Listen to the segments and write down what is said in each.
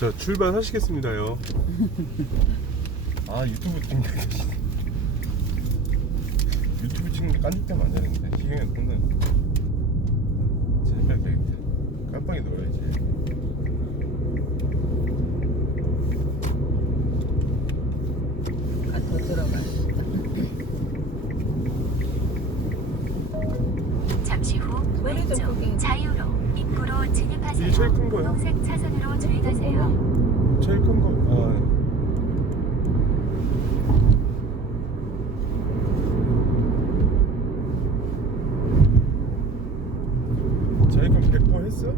자, 출발하시겠습니다요. 아, 유튜브 찍는 게 유튜브 찍는 게 깐죽대면 안 되는데 시경이 끝나는 진짜 빼야 되겠다. 깜빡이 넣어야지. 아, 더 들어가. 잠시 후 왼쪽 자유로 입구로 진입하세요. 이게 제일 큰 거야? 녹색 차선으로 주행하세요. 제일 큰 거. 제일 큰 100% 했어?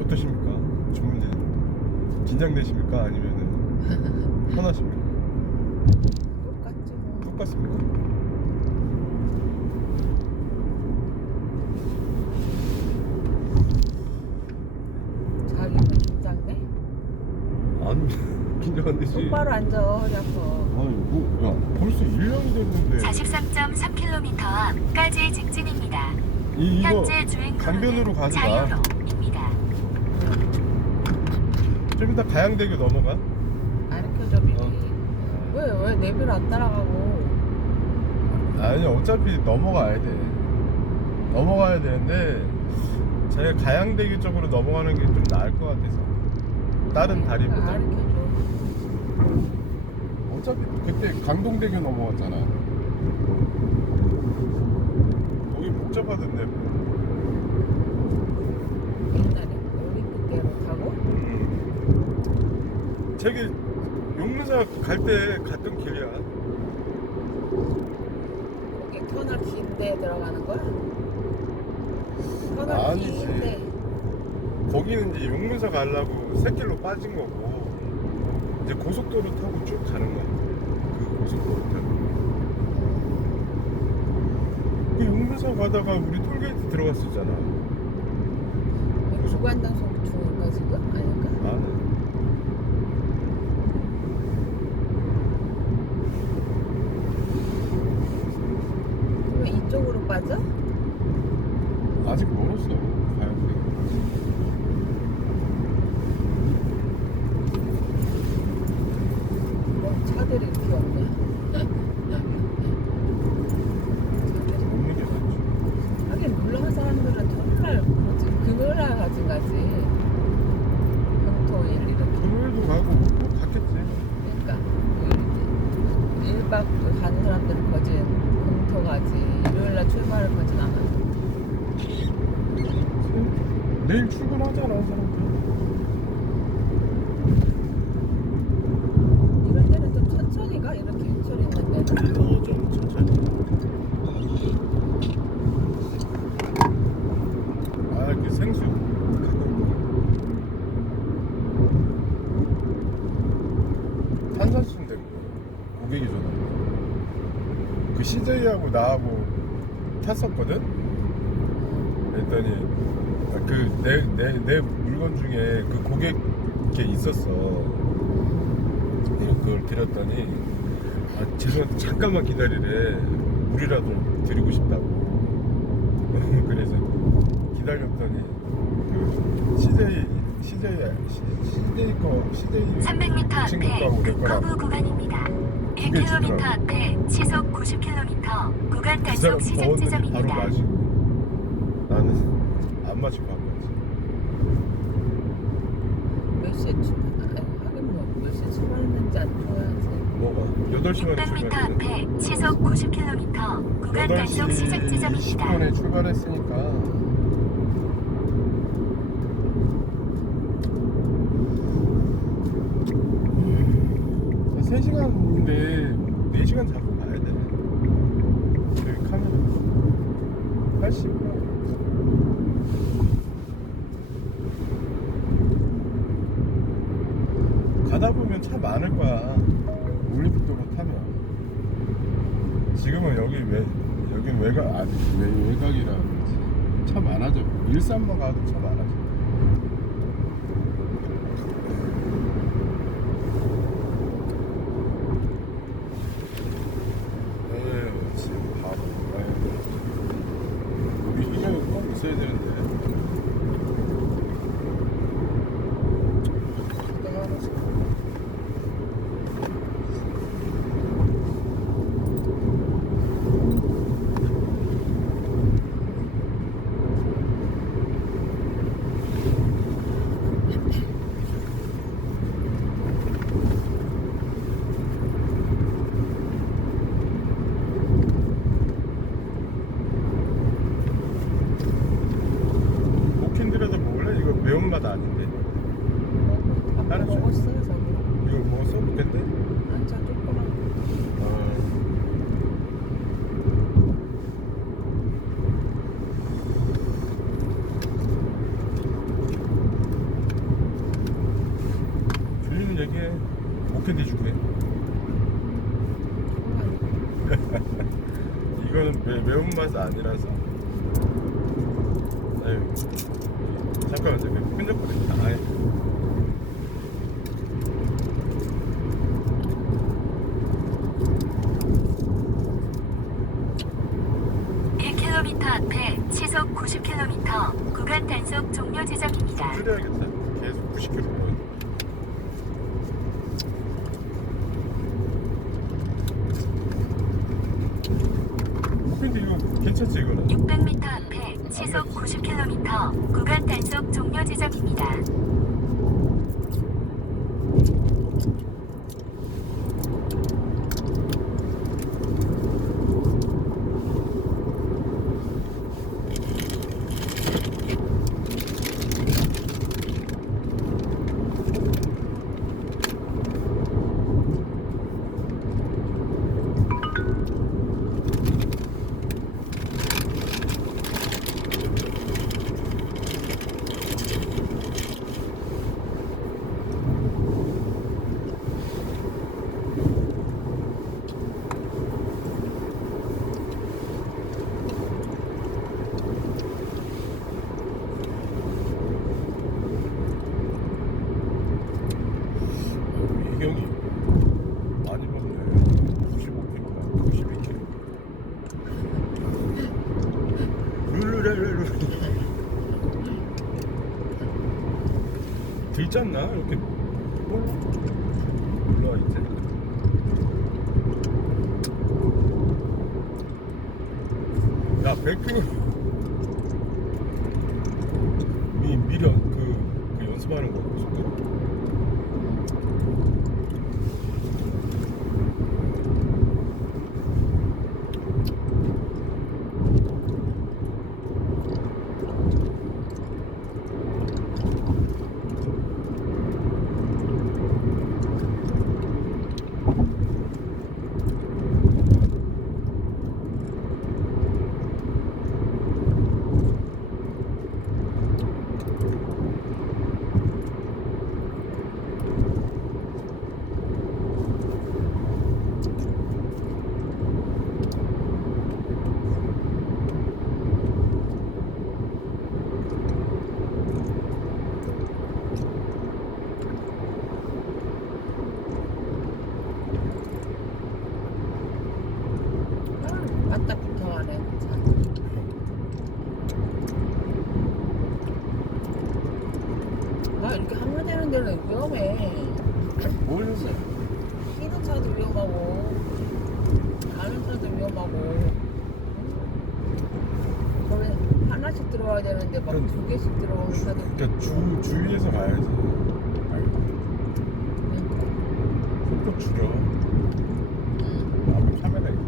어떠십니까? 주문진 긴장되십니까? 아니면은 편하십니까? 똑같지 뭐. 똑같습니까? 자기는 긴장돼? 아니 긴장 안 되지. 똑바로 앉아, 허리 아파. 아니 뭐, 야 벌써 1년이 됐는데 43.3km 앞까지 직진입니다. 이거 현재 주행 강변으로 도로는 가지 마. 자유로입니다. 좀 이따 가양대교 넘어가. 가르쳐줘 미리. 왜 내비를 안 따라가고. 아니 어차피 넘어가야 돼. 넘어가야 되는데 자기가 가양대교 쪽으로 넘어가는 게 좀 나을 것 같아서 다른 다리보다. 가르쳐줘. 어차피 그때 강동대교 넘어갔잖아. 거기 복잡하던데. 옛날에 올림픽대로 타고. 저기 용문사 갈 때 갔던 길이야. 거기 터널 긴데 들어가는 거야? 터널 아니지. 긴데. 거기는 이제 용문사 가려고 새길로 빠진 거고 이제 고속도로 타고 쭉 가는 거야. 그 고속도로 타고. 그 용문사 가다가 우리 톨게이트 들어갔었잖아. 주간단속 중인가 지금? 아닌가? 아, 왜 이쪽으로 빠져? 아직 멀었어. 가야 돼. 차들이 이렇게 없네. 없는 게 낫지. 하긴 물론 사람들은 토요일날 뭐지? 금요일날 가지. 금토일 이렇게. 금요일도 가고 뭐 갔겠지. 그러니까 1박 가는 사람들은 거진 금토 가지. 일요일날 출발을 거진 안 하죠. 내일 출근하잖아, 사람들. 이럴 때는 좀 천천히 가? 이렇게 유철 있는 데는. 좀 천천히. 아, 이렇게 생수 가까운 거. 탄산수인데 고객이 전화. 그 CJ하고 나하고 탔었거든. 그랬더니 그 내 물건 중에 그 고객 게 있었어. 그걸 드렸더니 아, 죄송한데 잠깐만 기다리래. 물이라도 드리고 싶다고. 그래서 기다렸더니 그 CJ 거 300m 그 친구 거하고 내 앞에 거랑 커브 구간입니다. 게 1km 주더라고. 앞에 시속 90km 구간 그 단속 사람 시작 더웠는데 바로 지점입니다. 마시고 나는 안 마시고 한 거지. 몇 시에 출발? 하긴 몇 시에 출발했는지 안 줘야지. 뭐가? 8시 반에 600m 출발했거든. 앞에 시속 90km 구간 단속 시작 8시 지점입니다. 10분에 출발했으니까 3시간인데 4시간 잡고 가야 돼. 여기 카메라 80. 가다 보면 차 많을 거야. 올림픽도로 타면. 지금은 여긴 외곽이라 그러지. 차 많아져. 일산만 가도 차 많아져. 얘기해. 못 견디줄게. 이거는 매운맛이 아니라서. 아유, 잠깐만, 잠깐. 끈적거린다. 아이. 1km 앞에 시속 90km 구간 단속 종료 지점입니다. 줄여야겠다. 계속 90km. 근데 이거 괜찮지 이거는? 600m 앞에 시속 90km 구간 단속 종료 지점입니다. 이경이 많이 먹네. 95kg, 92kg. 룰루랄룰루. 들잖나 이렇게 올라와 이제. 야 100kg. 미련 그 연습하는 거 지금. 맞다 붙어가네. 아 이렇게 항로되는 데는 위험해. 뭘 쉬는 차도 위험하고 가는 차도 위험하고. 거기 하나씩 들어와야 되는데 막 그럼- 두 개씩 들어오는 차도. 그러니까 주위에서 가야지. 속도 줄여. 앞에 카메라 있어.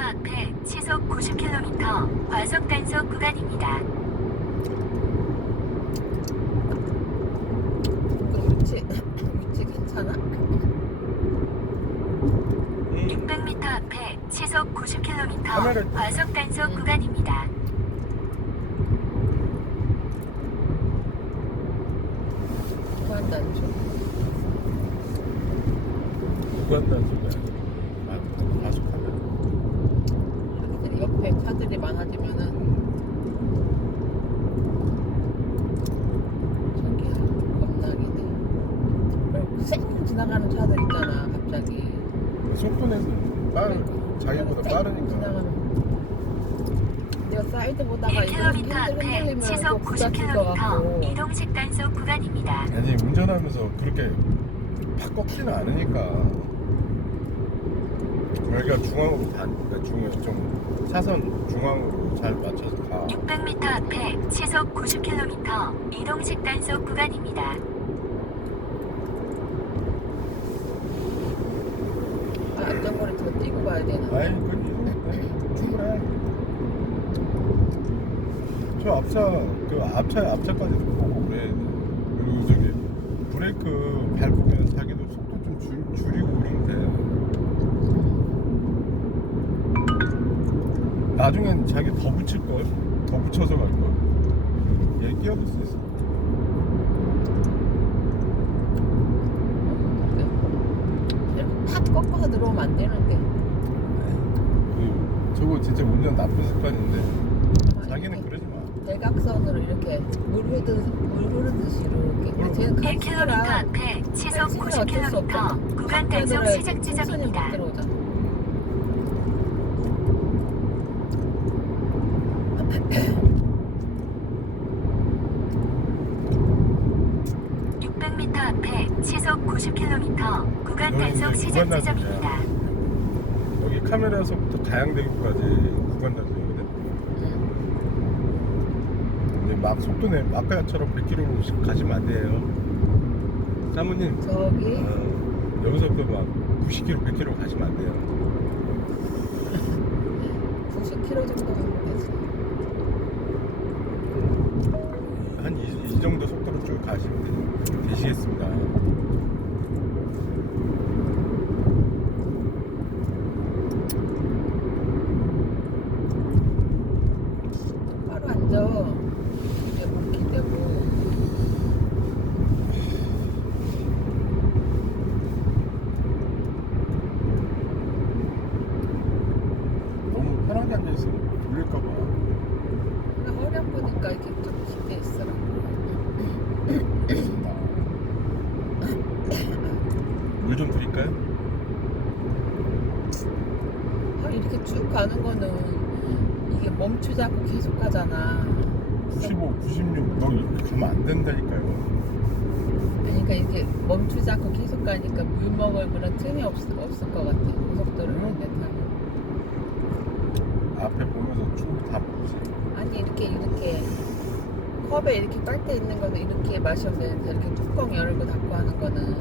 앞에 시속 90km 과속 단속 구간입니다. 위치 괜찮아? 600m 앞에 시속 90km 카메라- 과속 단속 구간입니다. 구간 단속. 구간단속이야. 과속하면. 하기들이 옆에 차들이 많아지면은 저기야 겁나기네. 쌩 지나가는 차들 있잖아 갑자기. 속도 내서 자기보다 쌩 빠르니까. 지나가는. 내가 사이드 보다가 이거 1km 앞에 흔들리면 시속 또 부딪힐 것 90km 같고. 이동식 단속 구간입니다. 아니 운전하면서 그렇게 팍 꺾지는 않으니까. 여기가 중앙으로 그러니까 중앙 좀 차선 중앙으로 잘 맞춰서 가. 600m 앞에 시속 90km 이동식 단속 구간입니다. 아, 앞장거리 더 뛰고 가야 되나? 아이 그건 충분해. 저 앞차 그 앞차까지 보고 그래. 그리고 저기 나중엔 자기 더 붙일 걸. 더 붙여서 갈 걸. 얘 끼어들 수 있어. 이렇게 팍 꺾어서 들어오면 안 되는데. 저거 진짜 운전 나쁜 습관인데 자기는 이렇게 그러지 마. 대각선으로 이렇게 물 흐르듯이 이렇게. 근데 쟤는 1km 카츠라 앞에 시속 어쩔 수 없잖아. 90km 구간 단속 시작 지점입니다. 못 들어오잖아. 600m 앞에 시속 90km 구간 여기 단속 이제 시작 구간 지점입니다. 여기 카메라에서부터 가양대교까지 구간 단속이거든. 근데 막 속도 내 아까처럼 100km로 가시면 안 돼요. 사모님. 저기 여기서부터 막 90km, 100km 가시면 안 돼요. 90km 정도 가면 되지. 한 이 정도 속도로 쭉 가시면 되시겠습니다. 바로 앉아. 이제 못 기대고. 너무 편하게 앉아있으면 졸릴까봐. 그냥 허리 아프니까 이렇게 좀 기대 있으라고. 물 좀 드릴까요? 이렇게 쭉 가는 거는 이게 멈추지 않고 계속 가잖아. 95, 96, 너 이렇게 가면 안 된다니까요. 그러니까 이렇게 멈추지 않고 계속 가니까 물 먹을 그런 틈이 없을 것 같아. 고속도로를 내 타면. 앞에 보면서 쭉 다 먹지. 아니 이렇게 컵에 이렇게 빨대 있는 거는 이렇게 마시면 되는데 이렇게 뚜껑 열고 닫고 하는 거는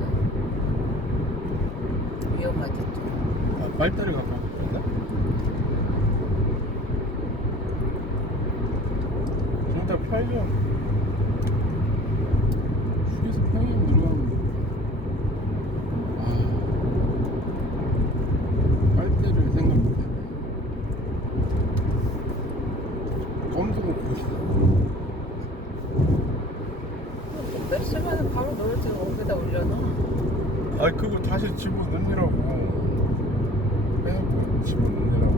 위험하지 좀. 아, 빨대를 갖고 왔나? 좀 더 편의점. 휴게소 편의점 들어가면. 빨대를 생각 못했네. 검색은 보시다. 뺐으면 바로 노릇을 거기다 올려놔. 아니 그거 다시 집어넣으라고. 빼놓고 집어넣으라고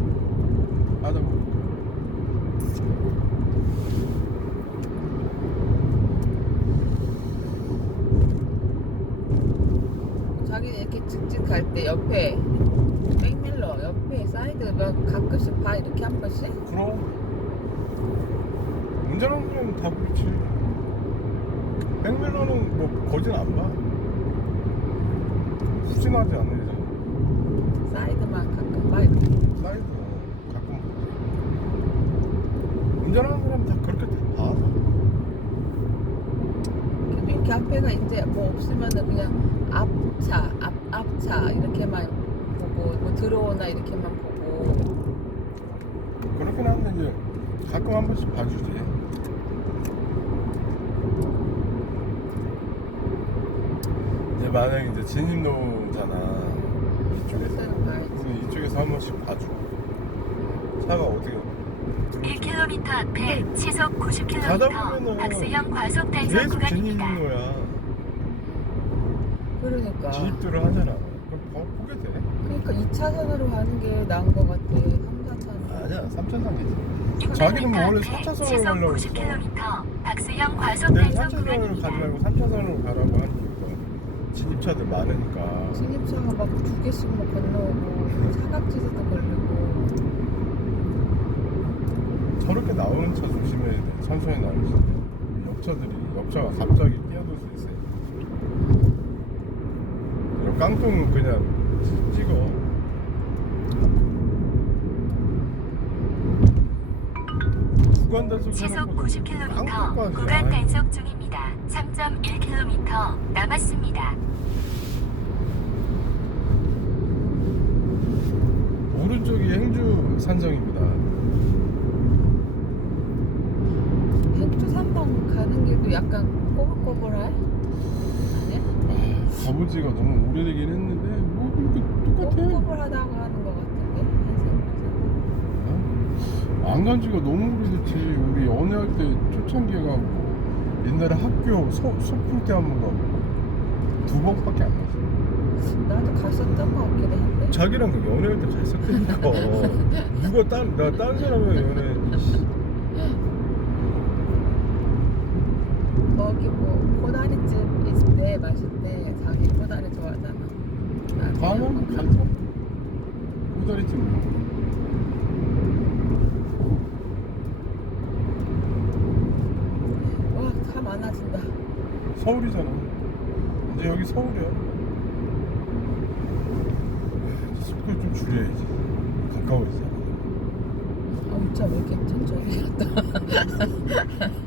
하다 보니까 자기는 이렇게 직진 갈 때 옆에 백밀러 옆에 사이드 막 가끔씩 봐 이렇게 한 번씩. 그럼 운전하는 사람은 다 그렇지. 백밀러는 뭐 거진 안 봐. 후진하지 않으잖아. 사이드만 가끔 봐 이렇게. 사이드 가끔 보지. 운전하는 사람은 다 그렇게 다 봐. 그래도 이렇게 앞에가 이제 뭐 없으면은 그냥 앞차 이렇게만 보고 뭐 들어오나 이렇게만 보고. 그렇긴 한데 이제 가끔 한 번씩 봐주지. 이제 만약에 이제 진입로잖아. 이쪽에서. 그때는 봐야지. 그럼 이쪽에서 한 번씩 봐줘. 차가 어떻게 1km 앞에 시속 가다 90km 보면은 박스형 과속 단속 계속 구간입니다. 진입로야. 그러니까. 진입도를 하잖아. 그럼 보게 돼. 그러니까 2차선으로 가는 게 나은 것 같아. 3, 4차선. 아니야, 3차선이지. 600m 자기는 뭐 원래 앞에 4차선으로 시속 가려고 했어. 90km 박스형 과속 내 단속 4차선으로 가지 구간입니다. 말고 3차선으로 가라고 하는 이유가 진입차들 많으니까. 진입차가 막 2개씩 막 건너오고 사각지대도 걸리고. 저렇게 나오는 차 조심해야 돼. 천천히 나오는 차. 역차가 갑자기 끼어들 수 있어요. 이거 깡통은 그냥 찍어. 구간 단속 시속 해놓고도 90km 깡통까지. 구간 아이, 단속 중입니다. 3.1km 남았습니다. 오른쪽이 행주 산성입니다. 행주 산성 가는 길도 약간 꼬불꼬불해? 아니야? 가보지가 너무 오래되긴 했는데 뭐 그렇게 똑같아. 꼬불꼬불하다고 하는 것 같은데. 한생. 안 간 지가 너무 오래됐지. 우리 연애할 때 초창기에 가고 옛날에 학교 소풍 때 한 번 가고 2번밖에 안 갔어. 나도 갔었던 것 같기도 한데. 자기랑 그 연애할 때 갔었다니까. 누가 나 다른 사람이랑 연애. 거기 뭐 코다리집 있을 때 맛있대. 자기 코다리 좋아하잖아. 가면 가자. 꼬다리찜 먹어. 와, 다 많아진다. 서울이잖아. 이제 여기 서울이야. 속도 좀 줄여야지. 가까워지잖아. 아, 진짜 왜 이렇게 천천히 갔다.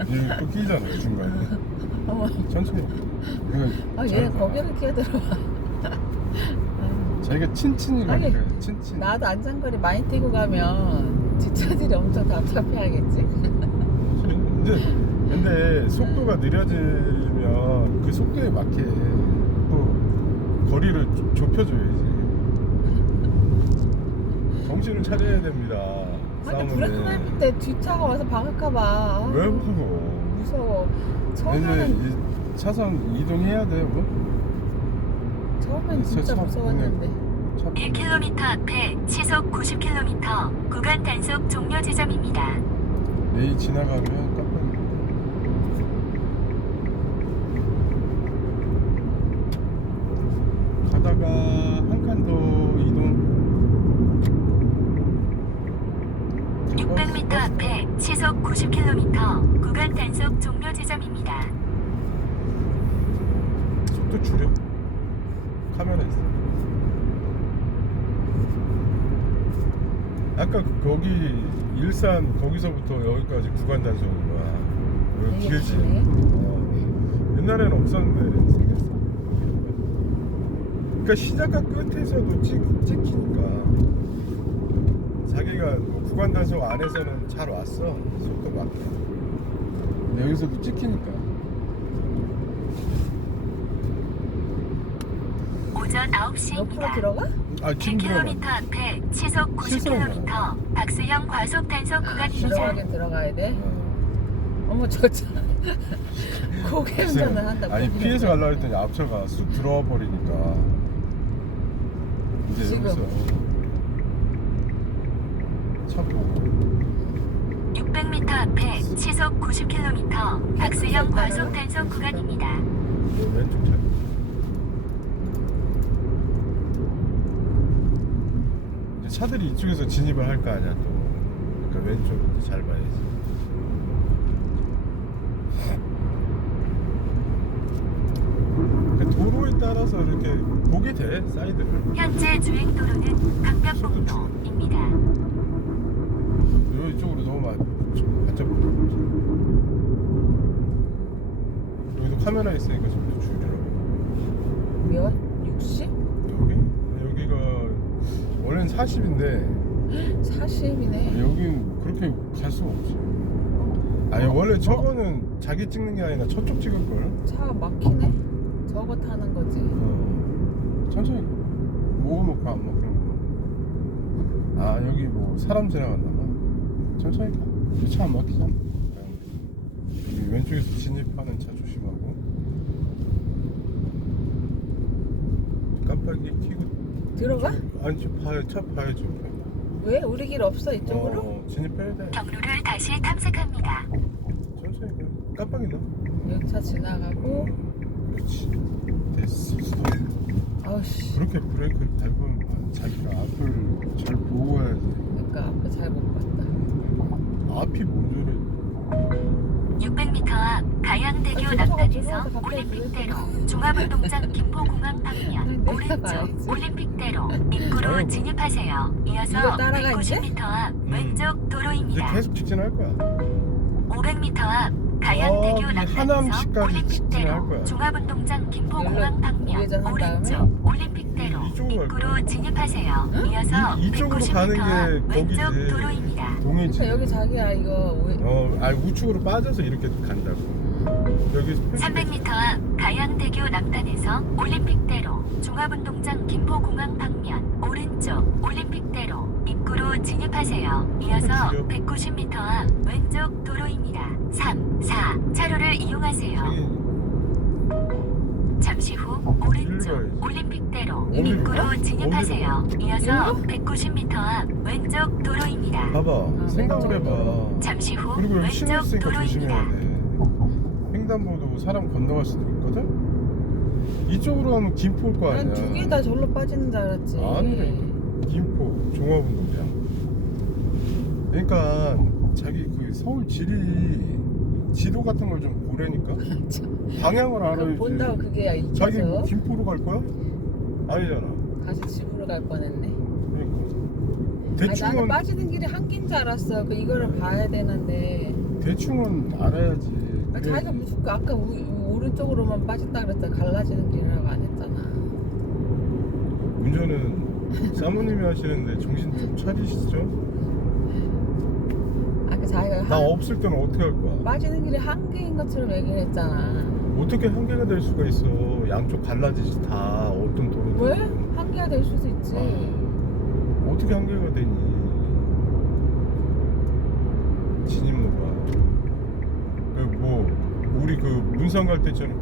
이제 또 끼잖아 중간에. 어머. 천천히. 아, 얘 거기를 끼어들어와. 자기가 친친이 아니, 그래. 친친. 나도 안장거리 많이 뛰고 가면 뒷차들이 엄청 답답해하겠지? 근데 속도가 느려지면 그 속도에 맞게 또 거리를 좁혀줘야지. 정신을 차려야 됩니다. 아니, 싸움은. 브레이크 밟을 때 뒷차가 와서 박을까봐. 왜 무서워? 무서워. 이제 처음에는, 이 차선 이동해야 돼, 뭐? 처음엔 진짜 차 무서웠는데. 1km 앞에 시속 90km 구간 단속 종료 지점입니다. 내일 지나가면 깜빡이. 가다가 한 칸 더 이동. 600m 앞에 시속 90km 구간 단속 종료 지점입니다. 속도 줄여. 카메라 있어. 아까 거기 일산 거기서부터 여기까지 구간 단속인 거야. 여기 되게 길지. 기네. 옛날에는 없었는데 생겼어. 그러니까 시작과 끝에서도 찍히니까 자기가 뭐 구간 단속 안에서는 잘 왔어. 속도 맞게. 근데 여기서도 찍히니까. 오전 옆으로 9시입니다. 들어가? 아 지금 들어가. 100km 앞에 시속 90km 박스형 과속 단속 구간입니다. 들어가긴 들어가야 돼. 어머, 저 차. 고개 운전을 한다고. 아니 피해서 가려고 했더니 앞차가 쑥 들어와 버리니까 이제 지금. 여기서 차 보고 600m 앞에 시속 90km 박스형 과속 단속 구간입니다. 왼쪽 차. 이제 차들이 이쪽에서 진입을 할 거 아니야 또. 그러니까 왼쪽 잘 봐야지. 그러니까 도로에 따라서 이렇게 보게 돼 사이드를. 현재 주행 도로는 강변북로입니다. 이쪽으로 너무 많이 반짝. 여기도 카메라 있으니까 좀 더 줄이라고. 몇? 60? 여기가 원래는 40인데 40이네. 여긴 그렇게 갈 수가 없지. 아니 원래 저거는 자기 찍는 게 아니라 저쪽 찍을 걸. 차가 막히네? 저거 타는 거지. 천천히. 뭐가 먹고 안 먹고. 아 여기 뭐 사람 지나갔나 봐. 천천히 가. 차 안 막히잖아. 여기 왼쪽에서 진입하는 차 조심하고. 깜빡이 켜고. 들어가? 아니 차 봐야죠. 왜? 우리 길 없어, 이쪽으로? 진입해야 돼. 경로를 다시 탐색합니다. 천천히 가. 깜빡이다. 여기 차 지나가고. 그렇지. 됐어. 스톱. 아우씨. 그렇게 브레이크를 밟으면 자기가 앞을 잘 보고 가야지. 그러니까 앞에 잘 못 봤다. 앞이 뭔 소리야. 600m 앞 가양대교 아니, 남단에서 들어가서 갑자기 올림픽대로 종합운동장 김포공항 방면 아니, 내가 오른쪽 봐야지. 올림픽대로 입구로 진입하세요. 이어서 이거 따라가, 190m 앞 왼쪽 이제 도로입니다. 계속 직진할 거야. 500m 앞 가양대교 저기 남단에서 하남시까지 직진할 거야. 올림픽대로 종합운동장 김포공항 방면 우회전한 오른쪽 다음에? 올림픽대로 이쪽으로 갈 입구로 거야. 진입하세요. 이어서 이쪽으로 190m 가는 앞 게 왼쪽 거기지. 도로입니다. 동이지. 그러니까 여기 자기야 이거 아니 우측으로 빠져서 이렇게 간다고. 여기 300m 앞 가양대교 남단에서 올림픽대로 종합운동장 김포공항 방면 오른쪽 올림픽대로 입구 입구로 진입하세요. 이어서 죽여. 190m 앞 왼쪽 도로입니다. 3, 4 차로를 이용하세요. 자기 잠시 후 오른쪽 가야지. 올림픽대로 어디로 입구로 가? 진입하세요. 이어서 일로? 190m 앞 왼쪽 도로입니다. 봐봐 생각을 왼쪽. 해봐. 잠시 후 그리고 여기 신호 왼쪽 있으니까 조심해야 도로입니다. 돼. 횡단보도 사람 건너갈 수도 있거든. 이쪽으로 하면 김포 올 거 아니야. 난 두 개 다 절로 빠지는 줄 알았지. 아니래. 김포 종합운동장. 그러니까 자기 그 서울 지도 같은 걸 좀 보라니까. 방향을 그럼 알아야지. 본다고 그게 자기 뭐 익혀서 김포로 갈 거야? 아니잖아. 다시 집으로 갈 뻔했네. 그러니까 아니, 나는 대충은 빠지는 길이 한 개인 줄 알았어. 그 이거를 봐야 되는데. 대충은 알아야지. 아니, 자기가 무슨 아까 오른쪽으로만 빠졌다 그랬다. 갈라지는 길이라고 안 했잖아. 운전은 사모님이 하시는데 정신 좀 차리시죠? 아까 자기가 나 없을 때는 어떻게 할 거야? 빠지는 길이 한 개인 것처럼 얘기를 했잖아. 어떻게 한 개가 될 수가 있어? 양쪽 갈라지지 다 어떤 도로든. 왜? 한 개가 될 수도 있지. 어떻게 한 개가 되니? 진입로가 그뭐 우리 그 문산 갈 때처럼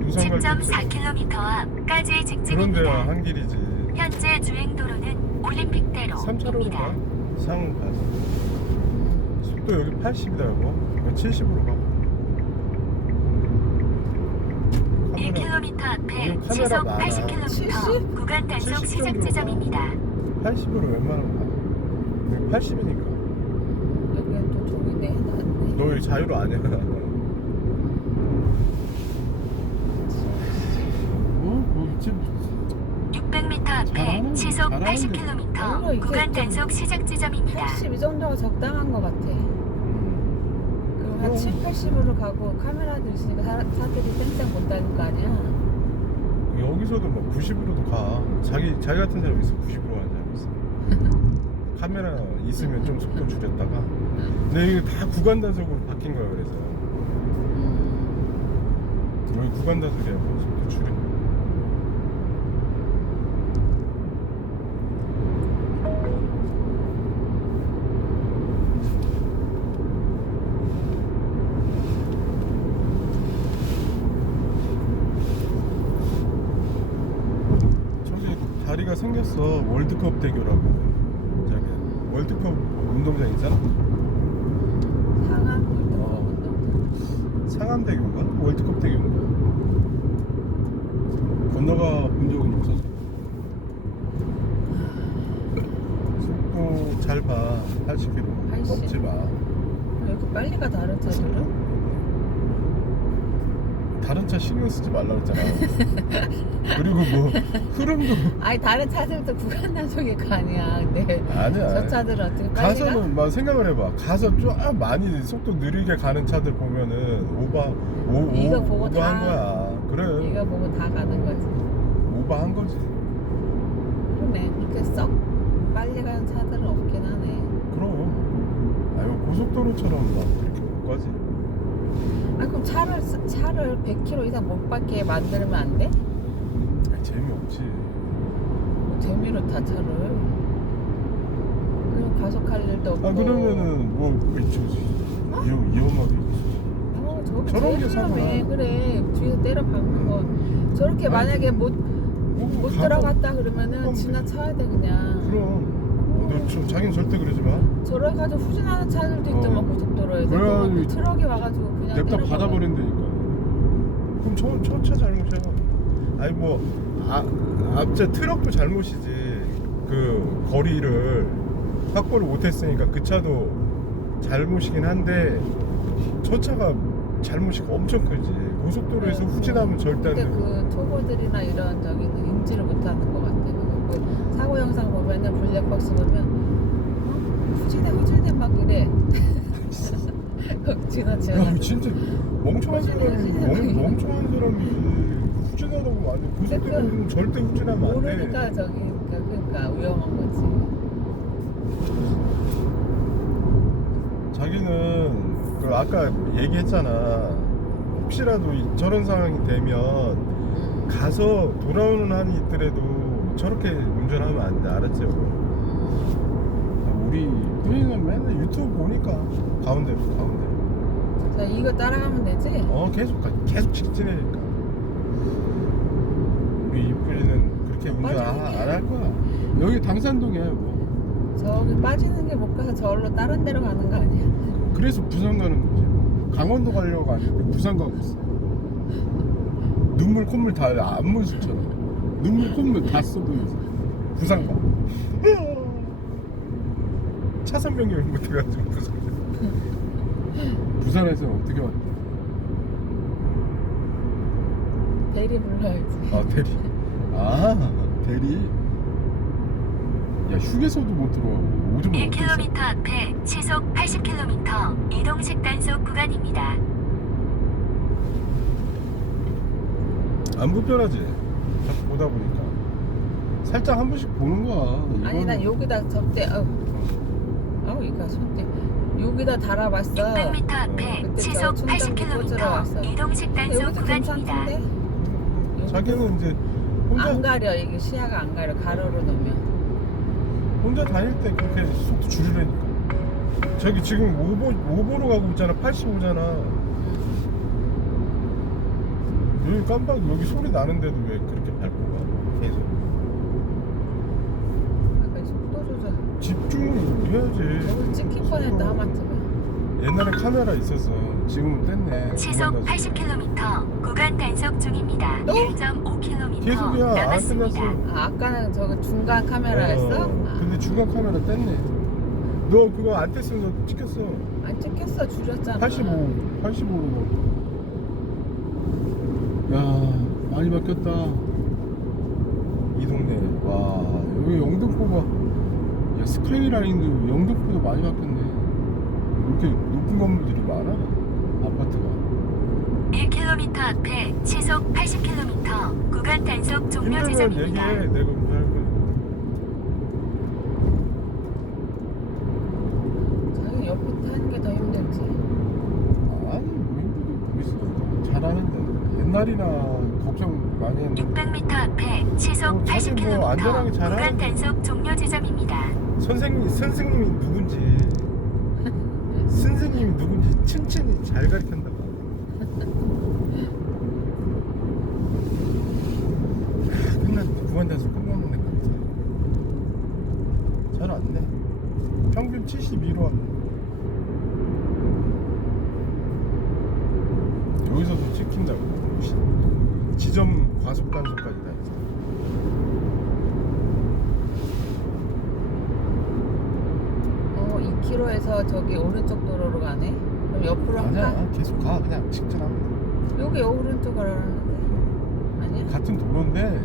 문산 갈 때처럼 10.4km 앞까지 그런 직진입니다. 데야 한 길이지. 현재 주행도로는 올림픽대로입니다. 3차로로 가. 상 가서 속도 여기 80이다 여보. 70으로 가. 1km 앞에 오늘 카메라 시속 많아. 80km 70? 구간 단속 70 시작 정도. 지점입니다. 80으로 웬만하면 가. 여기 80이니까. 여기는 또 종이네 해놨네. 너 여기 자유로 아니야. 뭐 있지? 600m 앞에 잘하는- 시속 잘하는데. 80km 이게 구간 좀 단속 시작 지점입니다. 80 이 정도가 적당한 것 같아. 그럼 한 어. 7, 80으로 가고 카메라도 있으니까 사람들이 땡땡 못 다닐 거 아니야. 여기서도 뭐 90으로도 가. 자기 같은 사람 있어. 90으로 가는 사람 있어. 카메라 있으면 좀 속도 줄였다가. 근데 이게 다 구간 단속으로 바뀐 거야. 그래서 여기 구간 단속이야. 속도 줄여. 저기 다리가 생겼어. 월드컵 대교라고. 저기 월드컵 운동장 있잖아. 상암 어. 운동장. 상암대교인가? 월드컵 대교인가? 건너가 본 적은 없어서. 속도 잘 봐. 80km 80. 넘지 마. 여기 빨리 가 다른 차들은? 다른 차 신경 쓰지 말라 그랬잖아. 그리고 뭐 흐름도 아니 다른 차들도 구간 단속이 가 아니야. 근데 아니야. 저 차들은 어떻게 빨리 가? 가서는 막 생각을 해봐. 가서 좀 많이 속도 느리게 가는 차들 보면은 이거 보고 오버한 다- 거야. 그래. 이거 보고 다 가는 거지. 오버한 거지. 그러네. 그렇게 썩 빨리 가는 차들은 없긴 하네. 그럼. 아유 고속도로처럼 막 그렇게 못 가지. 아 그럼 차를 100km 이상 못 받게 만들면 안 돼? 아니, 재미없지. 뭐 재미로 타 차를. 그럼 가속할 일도 없고. 아 그러면은 뭐 미쳐지. 위험하게. 저기 저런 제일 게 위험해. 사고야. 그래 뒤에서 때려 박는 거. 저렇게 아니, 만약에 못 가서- 들어갔다 그러면은 그럼 지나쳐야 돼 그냥. 그럼. 자기는 절대 그러지 마. 저래 가지고 후진하는 차들도 있더만 고속도로에서. 그래가지고 그 트럭이 와가지고 그냥 냅다 때려박아. 받아버린다니까. 그럼 저 차 잘못이야. 아니 뭐 앞차 트럭도 잘못이지. 그 거리를 확보를 못했으니까 그 차도 잘못이긴 한데 저 차가 잘못이 엄청 크지. 고속도로에서 후진하면 절대 안 근데 돼. 그 초보들이나 이런 저기는 인지를 못하는 것 같아. 그 사고 영상 보면은 블랙박스 보면 후진해 막 이래. 지나치고. 야, 진짜 멍청한 사람이 후진해. 멍청한 사람이 후진하라고 완전 고속도로는 절대 후진하면 안 돼. 모르니까 저기 그러니까 위험한 거지. 자기는 그 아까 얘기했잖아. 혹시라도 저런 상황이 되면 가서 돌아오는 한이 있더라도 저렇게 운전하면 안 돼. 알았지? 우리 뿌리는 맨날 유튜브 보니까 가운데로. 자, 이거 따라가면 되지? 계속 직진하니까. 우리 이쁜이는 그렇게 운전 안 할 거야. 여기 당산동이야 뭐. 저기 빠지는 게 못 가서 저기로 다른 데로 가는 거 아니야? 그래서 부산 가는 거지. 강원도 가려고 가는데 부산 가고 있어. 눈물 콧물 다 안문수처럼. 눈물 콧물 다 쏟으면서 부산 가. 차선 변경을 못해가지고 부산에서는 어떻게 왔대? 대리 불러야지. 대리. 야 휴게소도 못 들어가고 오줌 못 1km 앞에 시속 80km 이동식 단속 구간입니다. 안 불편하지? 자꾸 보다 보니까 살짝 한 번씩 보는 거야. 아니 난 여기다 접대. 이거 손대. 여기다 달아봤어. 600m 앞에 그때 시속 저 충전기 꽂으러 왔어. 80km 이동식 단속 여기도 구간입니다. 괜찮던데? 자기는 이제 안 가려. 이게 시야가 안 가려. 가로로 놓으면. 혼자 다닐 때 그렇게 속도 줄이라니까. 저기 지금 5보로 가고 있잖아. 85잖아. 여기 깜빡 여기 소리 나는데도 왜 그렇게 밟고 가? 계속. 약간 속도 조절. 집중을 해야지. 여기 찍힐 뻔했다 하마터면. 옛날에 카메라 있었어. 지금은 뗐네. 시속 80km 구간 단속 중입니다. 또? 1.5km 계속이야. 안 남았습니다. 끝났어. 아까는 저거 중간 카메라였어? 근데 중간 카메라 뗐네. 너 그거 안 뗐으면 너 찍혔어. 안 찍혔어. 줄였잖아. 85로. 야, 많이 바뀌었다. 이 동네. 와, 여기 영등포가. 야, 스카이라인도 영등포도 많이 바뀌었네. 이렇게 높은 건물들이 많아. 아파트가. 1km 앞에 시속 80km 구간 단속 종료 힘들면 지점입니다. 얘기해. 내가 운전할 거야. 자기 옆에 타는 게 더 힘들지. 아니, 뭐 힘들게 뭐 있어. 잘하는데. 옛날이나 걱정 많이 했는데. 600m 앞에 시속 자기 뭐 안전하게 80km 잘하는 구간 단속 종료 지점입니다. 선생님이 누군지 선생님이 누군지 층층이 잘 가르친다. 구간단속 끝났는데 잘 왔네. 평균 72로 왔네. 여기서도 찍힌다고. 지점 과속 단속까지 다 있어. 2km에서 저기 오른쪽 도로로 가네? 그럼 옆으로 할까? 아니야, 계속 가. 그냥 직진하면 여기 오른쪽으로 하는데? 돼. 아니야? 같은 도로인데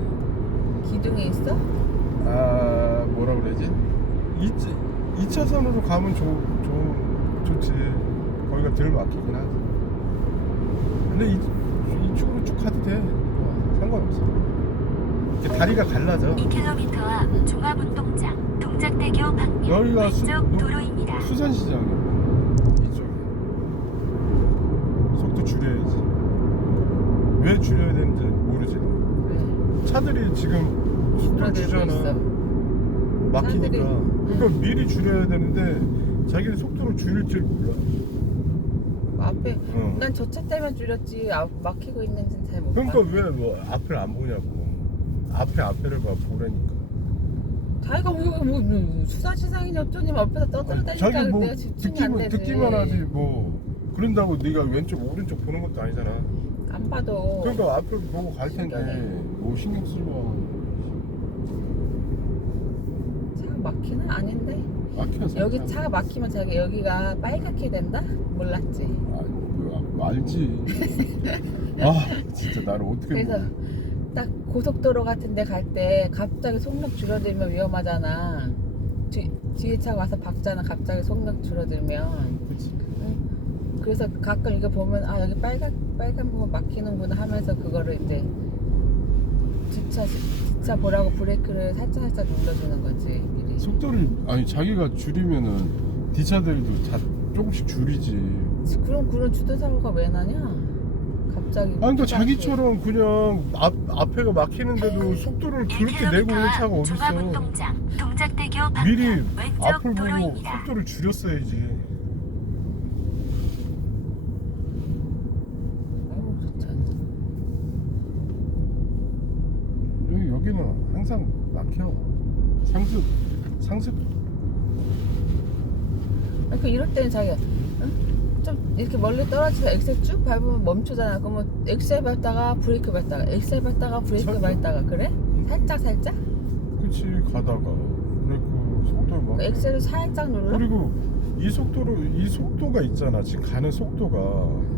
기둥에 있어? 뭐라 그러지? 2차선으로 가면 좋지. 거기가 덜 막히긴 하지. 근데 이쪽으로 쭉 가도 돼. 상관없어. 이렇게 다리가 갈라져. 2km 앞 종합운동장 동작대교 방면 여기가 왼쪽 도로입니다. 수산시장이야. 이쪽에. 속도 줄여야지. 왜 줄여야 되는지 모르지. 네. 차들이 지금 속도 줄어들고 주잖아. 있어. 막히니까. 차들이. 그러니까 미리 줄여야 되는데 자기는 속도를 줄일 줄 몰라. 앞에 어. 난 저 차 때문에 줄였지 막히고 있는지는 잘 못 봐. 그러니까 왜 뭐 앞을 안 보냐고. 앞에를 봐 보라니까. 자기가 뭐 수사시장이니 어쩌니 앞에서 떠들어대니까 자기 뭐 내가 집중이 안 되지. 듣기만 하지 뭐. 그런다고 네가 왼쪽 오른쪽 보는 것도 아니잖아. 안 봐도 그러니까 앞을 보고 갈 텐데 신경해. 뭐 신경 쓰고 차가 막히는 아닌데 막혀서 여기 차가 막히면 자기 여기가 빨갛게 된다? 몰랐지. 알지. 아 진짜 나를 어떻게 그래서 뭐. 딱 고속도로 같은 데 갈 때 갑자기 속력 줄어들면 위험하잖아. 뒤에 차 와서 박잖아. 갑자기 속력 줄어들면. 그치. 그래서 가끔 이거 보면 아 여기 빨간 부분 막히는구나 하면서 그거를 이제 뒷차 보라고 브레이크를 살짝 눌러주는 거지 미리. 속도를 아니 자기가 줄이면은 뒤차들도 조금씩 줄이지. 그럼 그런 주도사고가 왜 나냐? 갑자기. 아니 그러니까 자기처럼 그냥 앞에가 막히는데도 속도를 그렇게 내고 오는 차가 어딨어. 종합운동장 동작대교 방향 미리 왼쪽 앞을 보고 도로입니다. 속도를 줄였어야지. 어우 좋다. 여기는 항상 막혀. 상습. 그 이럴 때는 자기가 응? 좀 이렇게 멀리 떨어져서 엑셀 쭉 밟으면 멈추잖아. 그러면 엑셀 밟다가 브레이크 밟다가 엑셀 밟다가 브레이크 살짝. 밟다가 그래? 살짝? 그치 가다가 그리고 속도를 막. 엑셀을 살짝 눌러? 그리고 이 속도가 있잖아. 지금 가는 속도가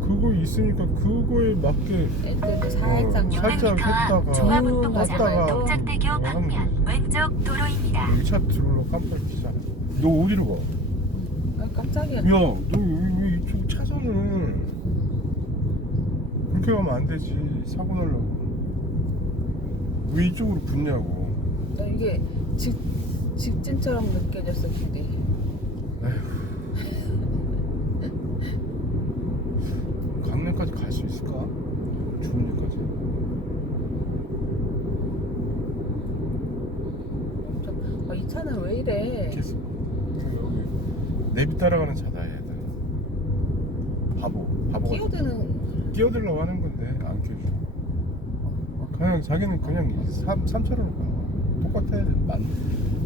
그거 있으니까 그거에 맞게 엑셀도 살짝 눌러. 살짝 600m 했다가 앞 종합운동장 했다가 동작대교 하면 방향 되지. 왼쪽 도로입니다. 여기 차 들어올라 깜빡이잖아. 너 어디로 가? 아, 깜짝이야. 야, 너 왜 이쪽 차선을 그렇게 가면 안 되지. 사고 나려고. 왜 이쪽으로 붙냐고. 나 이게 직진처럼 느껴졌어 길이. 강릉까지 갈 수 있을까? 주문리까지. 이 차는 왜 이래? 계속 여기 내비 따라가는 차다 얘들. 바보 끼어들려고 하는 건데 안 끼워줘. 그냥 자기는 그냥 3차로로 가. 똑같아.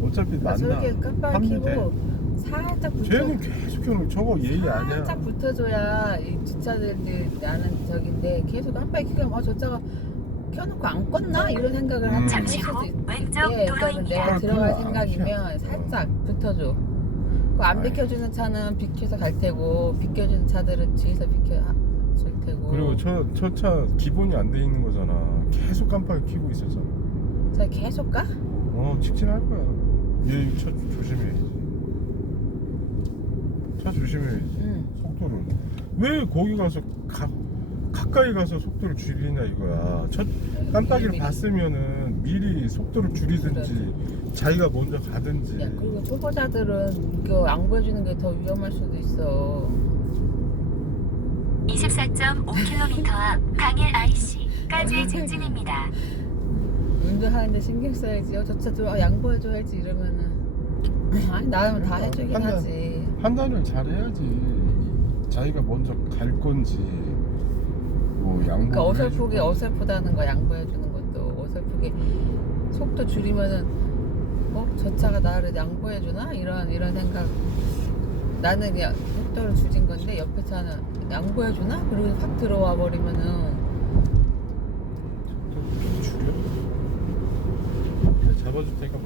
어차피 만나. 저렇게 깜빡이 하면 돼. 켜고 살짝 붙여. 쟤는 계속 켜놓고 저거 예의 아니야. 살짝 붙어줘야 이 뒷차들이 나는 저긴데 계속 깜빡이 켜고 막 저 차가 켜놓고 안 껐나 이런 생각을 할 잠시 수도 후 있대. 왼쪽 그러니까 도로입니다. 내가 들어갈 그거 안 생각이면 켜. 살짝 붙어줘. 그안 아이. 비켜주는 차는 비켜서 갈 테고 비켜주는 차들은 뒤에서 비켜줄 테고. 그리고 저 차 기본이 안 돼 있는 거잖아. 계속 깜빡이 켜고 있었잖아. 자 계속 가? 직진할 거야. 얘 차 조심해야지. 차 조심해야지. 응. 속도를. 왜 거기 가서 가까이 가서 속도를 줄이냐 이거야. 첫 깜빡이를 미리. 봤으면은 미리 속도를 줄이든지 자기가 먼저 가든지. 야 그리고 초보자들은 이거 안 보여주는 게 더 위험할 수도 있어. 24.5km 앞 강일 IC까지 직진입니다. 운전하는데 신경 써야지. 저 차도 양보해줘야지 이러면은 아니 나는 다 해주긴 판단. 하지. 판단을 잘 해야지. 자기가 먼저 갈 건지 뭐 양보. 그러니까 어설프게 어설프다는 거 양보해주는 것도 어설프게 속도 줄이면은 저 차가 나를 양보해주나 이런 생각. 나는 그냥 속도를 줄인 건데 옆에 차는 양보해주나 그리고 확 들어와 버리면은 줄여? 내가 잡아줄 테니까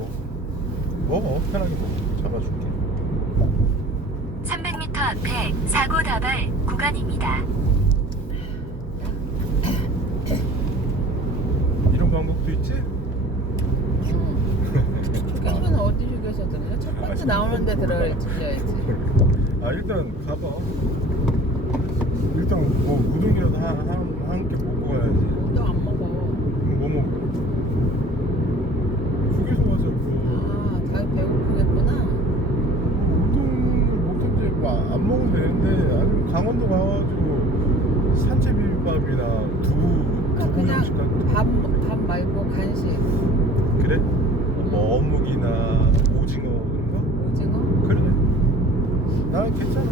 먹어 편하게 먹어. 잡아줄게. 300m 앞에 사고 다발 구간입니다. 이런 방법도 있지? 휴게소는 어디 휴게소 들려? 첫 번째 나오는데 들려야지. 일단 가봐. 일단 뭐 우동이라도 한 개 먹고 가야지. 우동 안 먹어. 뭐 먹어? 휴게소 가서 자기 배고프겠구나. 우동을 먹든지 안 먹으면 되는데 아니면 강원도 가가지고 산채 비빔밥이나 두부 그냥 음식 같은 거. 밥 말고 간식. 그래? 뭐 어묵이나 오징어 이런 거? 오징어? 그래. 나 괜찮아.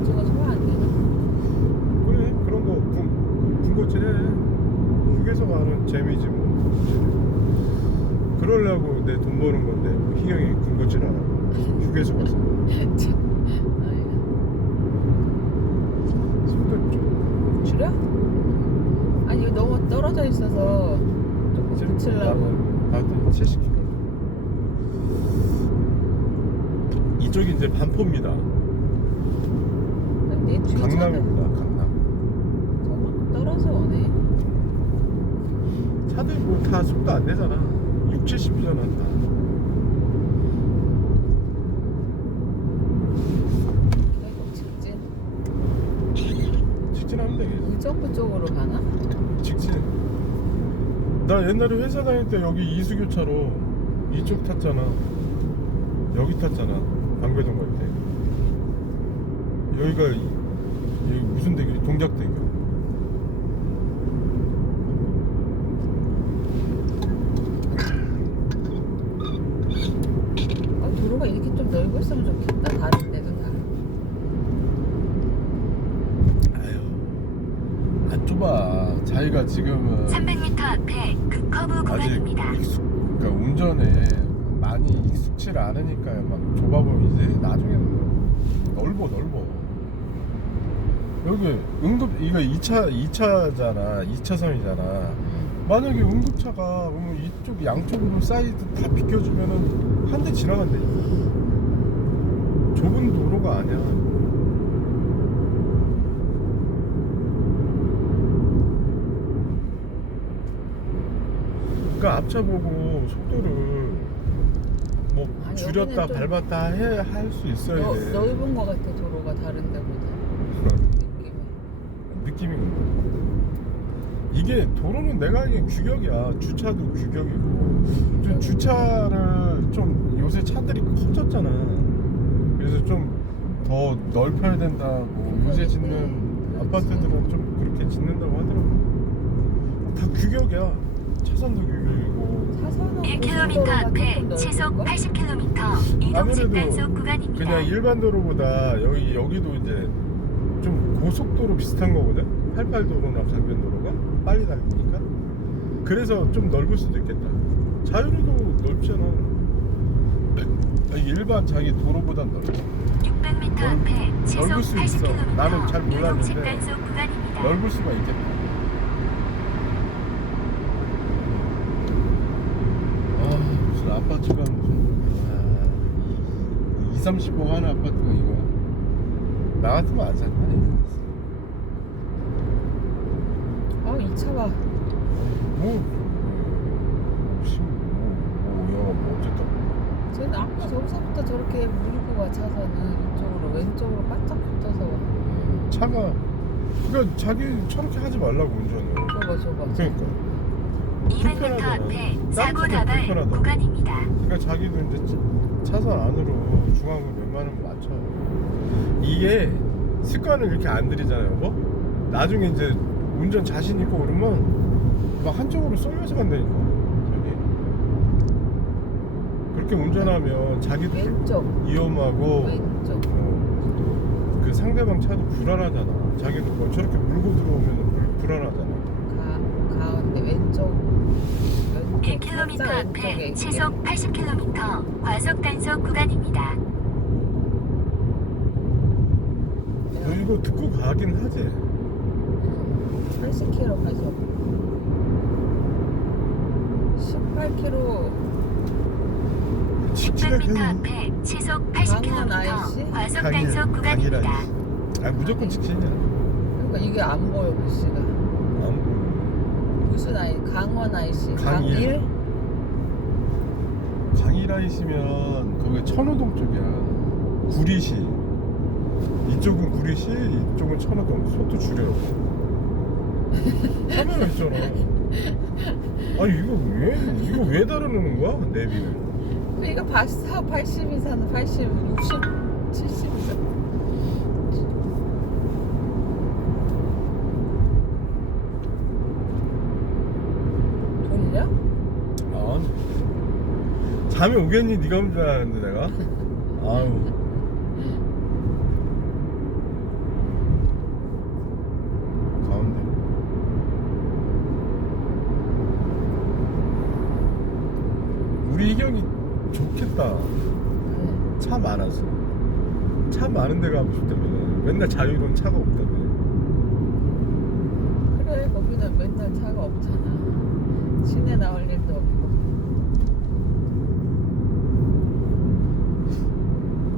오징어 소화 안 되나? 그래 그런 거 군것질 해. 휴게소 가는 재미지 뭐. 그러려고 내 돈 버는 건데 뭐 희경이 군것질 하나 휴게소 가서 속도 좀 줄여? 아니 이거 너무 떨어져 있어서 조금 붙이려고. 나도 70km. 이쪽이 이제 반포입니다. 내 뒤에 차는 강남입니다. 강남. 저만큼 떨어져 오네. 차들 뭐 다 속도 안 내잖아. 6, 70이잖아 다. 계속 직진. 직진하면 되겠어. 의정부 쪽으로 가나? 직진. 나 옛날에 회사 다닐 때 여기 이수교차로 이쪽 탔잖아. 여기 탔잖아. 방배동 갈 때. 여기 무슨 대교? 동작대교. 자기가 지금은 300m 앞에 급커브 아직 구간입니다. 그러니까 운전에 많이 익숙치를 않으니까요. 막 좁아보면 이제 나중에는 넓어. 여기 응급 이거 2차잖아. 2차선이잖아. 만약에 응급차가 그러면 이쪽 양쪽으로 사이드 다 비켜주면은 한 대 지나간대. 좁은 도로가 아니야. 그러니까 앞차 보고 속도를 뭐 아니, 줄였다 여기는 좀 밟았다 할 수 있어야 돼. 넓은 것 같아 도로가 다른 데보다 느낌이. 느낌이 이게 도로는 내가 알기엔 규격이야. 주차도 규격이고 좀 주차를 좀 요새 차들이 커졌잖아. 그래서 좀 더 넓혀야 된다고 요새 짓는 그렇지. 아파트들은 좀 그렇게 짓는다고 하더라고. 다 규격이야. 차선도 규격이고 차선은 1km 앞에 시속 80km 이동 아무래도 집단속 구간입니다. 그냥 일반 도로보다 여기도 이제 좀 고속도로 비슷한 거거든. 88도로나 강변도로가 빨리 달리니까. 그래서 좀 넓을 수도 있겠다. 자유로도 넓잖아. 일반 자기 도로보단 넓어. 600m 앞에 시속 넓을 수 있어. 80km 나는 잘 이동 몰랐는데 집단속 구간입니다. 넓을 수가 있겠다. 무슨 아파트가 무슨 2, 30억 하는 아파트가 이거 나 같으면 안 산다. 이 차 봐. 어쨌든 쟤는 아까 저기서부터 저렇게 물고 가 차선은 이쪽으로 왼쪽으로 바짝 붙어서 와. 차가 그러니까 자기 저렇게 하지 말라고 운전을. 저거. 그러니까 200m 앞에 사고 다발 불편하다. 구간입니다. 그러니까 자기도 이제 차선 안으로 중앙을 웬만하면 맞춰. 이게 습관을 이렇게 안 들이잖아요, 여보. 나중에 이제 운전 자신 있고 그러면 막 한쪽으로 쏠려서 간다니까. 저기 그렇게 운전하면 자기도 왼쪽. 위험하고 왼쪽. 그 상대방 차도 불안하잖아. 자기도 뭐 저렇게 물고 들어오면 불안하잖아. 가운데 왼쪽. 1km 살짝 앞에 왼쪽에 시속 80km 과속 단속 구간입니다. 너 이거 듣고 가긴 하지. 80km 가서 18km 600m 앞에 시속 80km IC? 과속 단속 구간입니다. 무조건 직진이야. 그러니까 이게 안 보여 글씨가. 무슨 강원 IC? 강일? 강일아이시면 거기 천호동 쪽이야. 구리시. 이쪽은 구리시, 이쪽은 천호동. 속도 줄여. 카메라 있잖아. 아니 이거 왜 다루는 거야? 내비는. 이거 80 이상, 80, 60, 70 이상. 졸려? 잠이 오겠니? 네가 온 줄 알았는데 내가. 아유. 가운데. 우리 희경이 좋겠다. 차 많아서. 차 많은 데 가고 싶다며. 맨날 자유로운 차가 없다며. 그래, 거기는 맨날 차가 없잖아. 시내 나올 일도 없고.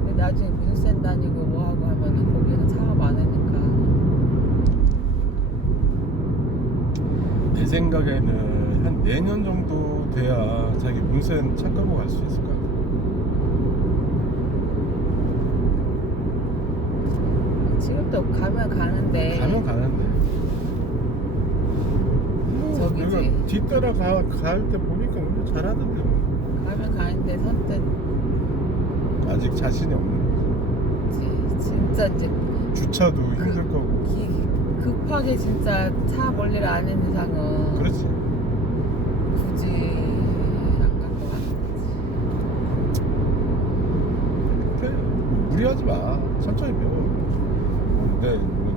근데 나중에 문센 다니고 뭐하고 하면은 거기는 차가 많으니까. 내 생각에는 한 내년 정도 돼야 자기 문센 차 끌고 갈 수 있을 것 같아. 지금도 가면 가는데. 저기지. 내가 뒤따라 갈 때 보니까 운전 잘하던데. 가면 가는데 선뜻 아직 자신이 없는 거지. 진짜 이제 주차도 힘들 거고. 급하게 진짜 차 멀리를 안 있는 이상은 그렇지. 굳이 안 갈 것 같지. 그래. 무리하지 마. 천천히 배워.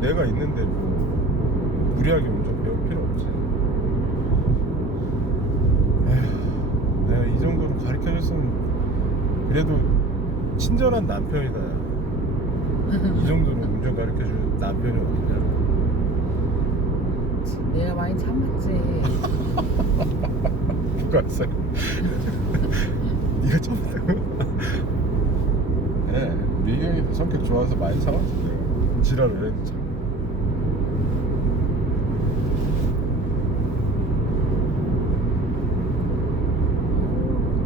내가 있는데 뭐 무리하게 운전 배울 필요 없지. 그랬으면 그래도 친절한 남편이다. 이 정도로 운전 가르쳐줄 남편이 어딨냐. 내가 많이 참았지. 누가 했어요? 네가 참았다고? 네, 미경이도 성격 좋아서 많이 참았어. 내가 지랄을 해도 참.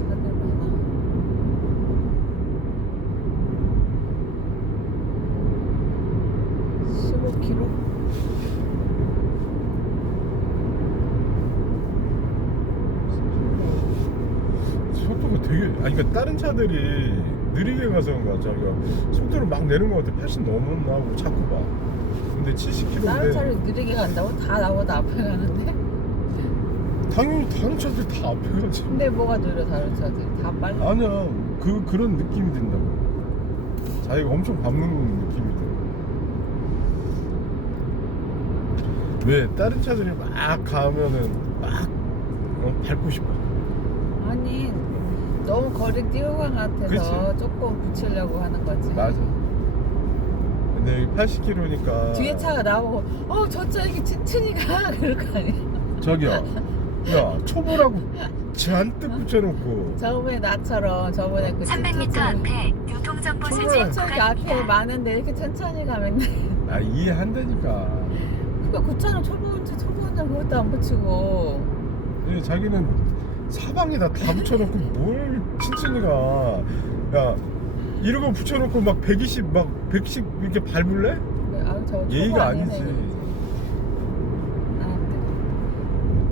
다들 많아. 속도가 되게 아니 그러니까 다른 차들이 느리게 가서 그런가 자기가 속도를 막 내는 것 같아. 80 넘었나 하고 자꾸 봐. 근데 70km인데 다른 차를 느리게 간다고? 다 나보다 앞에 가는데? 당연히 다른 차들 다 앞에 가지. 근데 뭐가 느려 다른 차들이? 다 빨리? 아니야 그런 느낌이 든다고. 자기가 엄청 밟는 느낌이 들. 왜 다른 차들이 막 가면은 막 밟고 싶어. 아니 너무 거리 뛰어간 것 같아서 그치. 조금 붙이려고 하는 거지. 맞아. 근데 80km니까 뒤에 차가 나오고 저 차 이게 튼튼이가 그럴 거 아니야. 저기요 야 초보라고 잔뜩 붙여놓고 저번에 나처럼 저번에 그 300m 앞에 교통정보 수집 저기 앞에 구간입니다. 많은데 이렇게 천천히 가면 아 이해한다니까. 그러니까 그 차는 초보운전 그것도 안 붙이고 근데 자기는 사방에다 다 붙여놓고 뭘 천천히 가. 야 이러고 붙여놓고 막 120 막 110 이렇게 밟을래? 저 초보 예의가 아니네, 아니지. 이러지.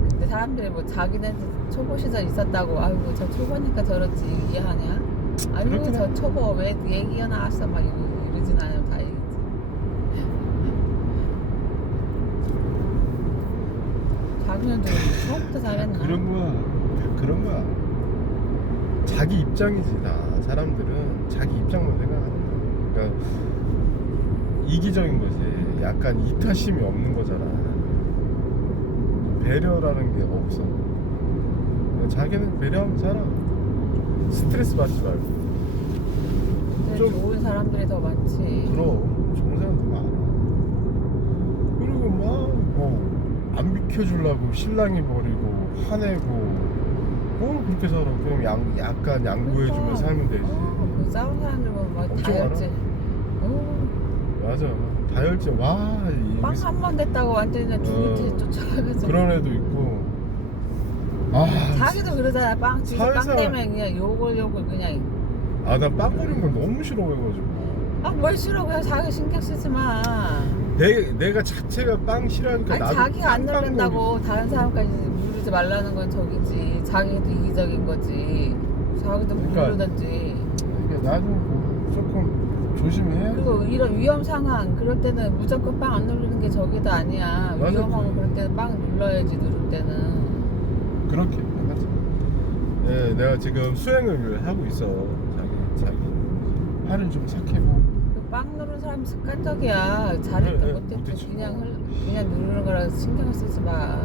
근데 사람들이 뭐 자기네 초보 시절 있었다고 아이고 저 초보니까 저렇지 이해하냐? 아니고 그렇긴 저 해. 초보 왜 얘기가 나왔어 막 이러진 않으면 다 얘기지. 자기는 좀 처음부터 잘했나? 그런 거야. 자기 입장이지 다. 사람들은 자기 입장만 생각하는 거야. 그러니까 이기적인 거지. 약간 이타심이 없는 거잖아. 배려라는 게 없어. 자기는 배려하면 살아. 스트레스 받지 말고. 근데 좀- 좋은 사람들이 더 많지. 그럼 좋은 사람도 많아. 그리고 막 뭐 안 비켜주려고 신랑이 버리고 화내고 뭘 그렇게 살아. 그럼 약간 양보해주면 살면 되지. 그 싸운 사람들 보면 막 엄청 다혈질. 맞아. 다혈질 와. 빵 한 번 됐다고 완전히 그냥 죽을 듯이 쫓아가서. 그런 애도 있고. 자기도 그러잖아. 빵 진짜 빵 사회생활- 때문에 그냥 욕을 그냥. 나 빵 버린 걸 너무 싫어해가지고. 뭘 싫어 그냥 자기 신경 쓰지 마. 내가 자체가 빵 싫어하니까 아니 나도 자기가 안 빵 누른다고 다른 사람까지 누르지 말라는 건 저기지. 자기도 이기적인 거지. 자기도 못 그러니까 누르든지. 그러니까 나도 뭐 조금 조심해야. 그리고 이런 위험 상황 그럴 때는 무조건 빵 안 누르는 게 저기도 아니야. 맞아. 위험하고 그럴 때는 빵 눌러야지 누를 때는. 그렇게 하지. 네, 내가 지금 수행을 하고 있어. 자기 화를 좀 삭히고. 빵 누르는 사람 습관적이야. 잘했든 네, 못했든 못했지. 그냥 누르는 거라서 신경 쓰지 마.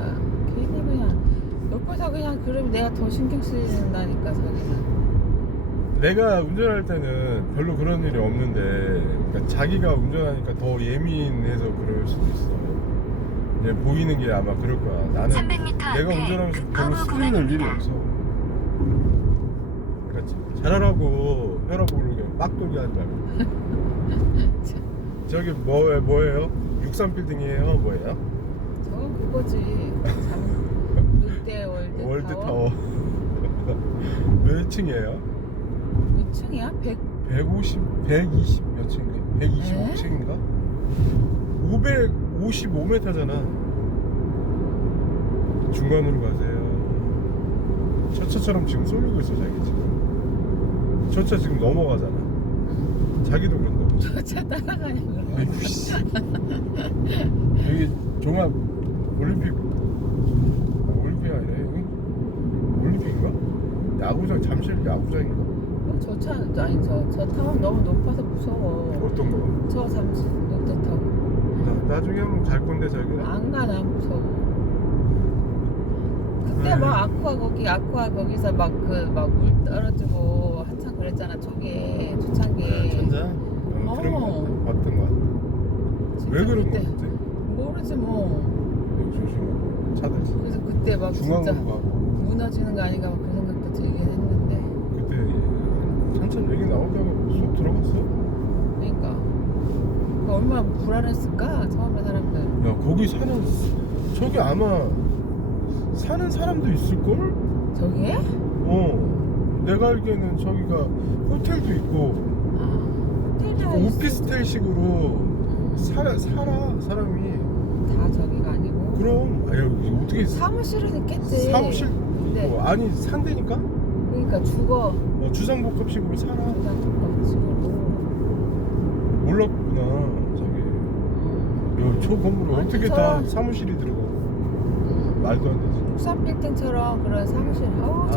괜히 그냥 옆에서 그냥 그러면 내가 더 신경 쓰인다니까 자기는. 내가 운전할 때는 별로 그런 일이 없는데, 그러니까 자기가 운전하니까 더 예민해서 그럴 수도 있어. 이제 보이는 게 아마 그럴 거야. 나는 300m 내가 앞에 운전하면서 별로 커브 소리 낼 일이 구간입니다. 없어. 그렇지. 잘하라고 혈압 오르게 막 돌게 하지 말고. 저기 뭐예요? 63빌딩이에요? 뭐예요? 저건 그거지. 롯데 월드타워. 몇 층이에요? 몇 층이야? 120 몇 층인가? 125층인가? 555m잖아. 중간으로 가세요. 저 차처럼 지금 쏠리고 있어 자기 지금. 저 차 지금 넘어가잖아. 자기도 그런다고. 저차 따라가냐고. 아이고 씨. 여기 종합 올림픽 올림픽 아니네 여기? 올림픽인가? 야구장 잠실 야구장인가? 저 차 아니 저 타워 너무 높아서 무서워. 어떤 거? 저 잠시 롯데타워. 나중에 한번 갈 건데 자기가. 안 가 난 무서워. 그때 막 아쿠아 거기서 막 물 떨어지고 한참 그랬잖아. 초기에 초창기에. 천자? 들은 거 같아. 봤던 거 같아. 진짜 왜 그런 그때 거지? 모르지 뭐. 조심하고 차들 그래서 그때 막 진짜 중앙으로 가고 무너지는 거 아닌가 막 그 생각도 들긴 했는데. 그때 한참 얘기 나오다가 쏙 들어갔어. 그러니까 얼마나 불안했을까 처음에 사람들. 야 거기 사는 저기 아마 사는 사람도 있을걸? 저기에? 내가 알기에는 저기가 호텔도 있고 호텔이야. 오피스텔식으로 살아 사람이. 다 저기가 아니고. 그럼 아유 어떻게 사무실은 있겠지. 사무실 네. 있고 아니 상대니까 그러니까 주거. 주상복합식으로 살아. 주상복합식으로. 몰랐구나 저기. 저 건물에 어떻게 다 사무실이 들어가? 말도 안 되지. 63빌딩처럼 그런 사무실. 아,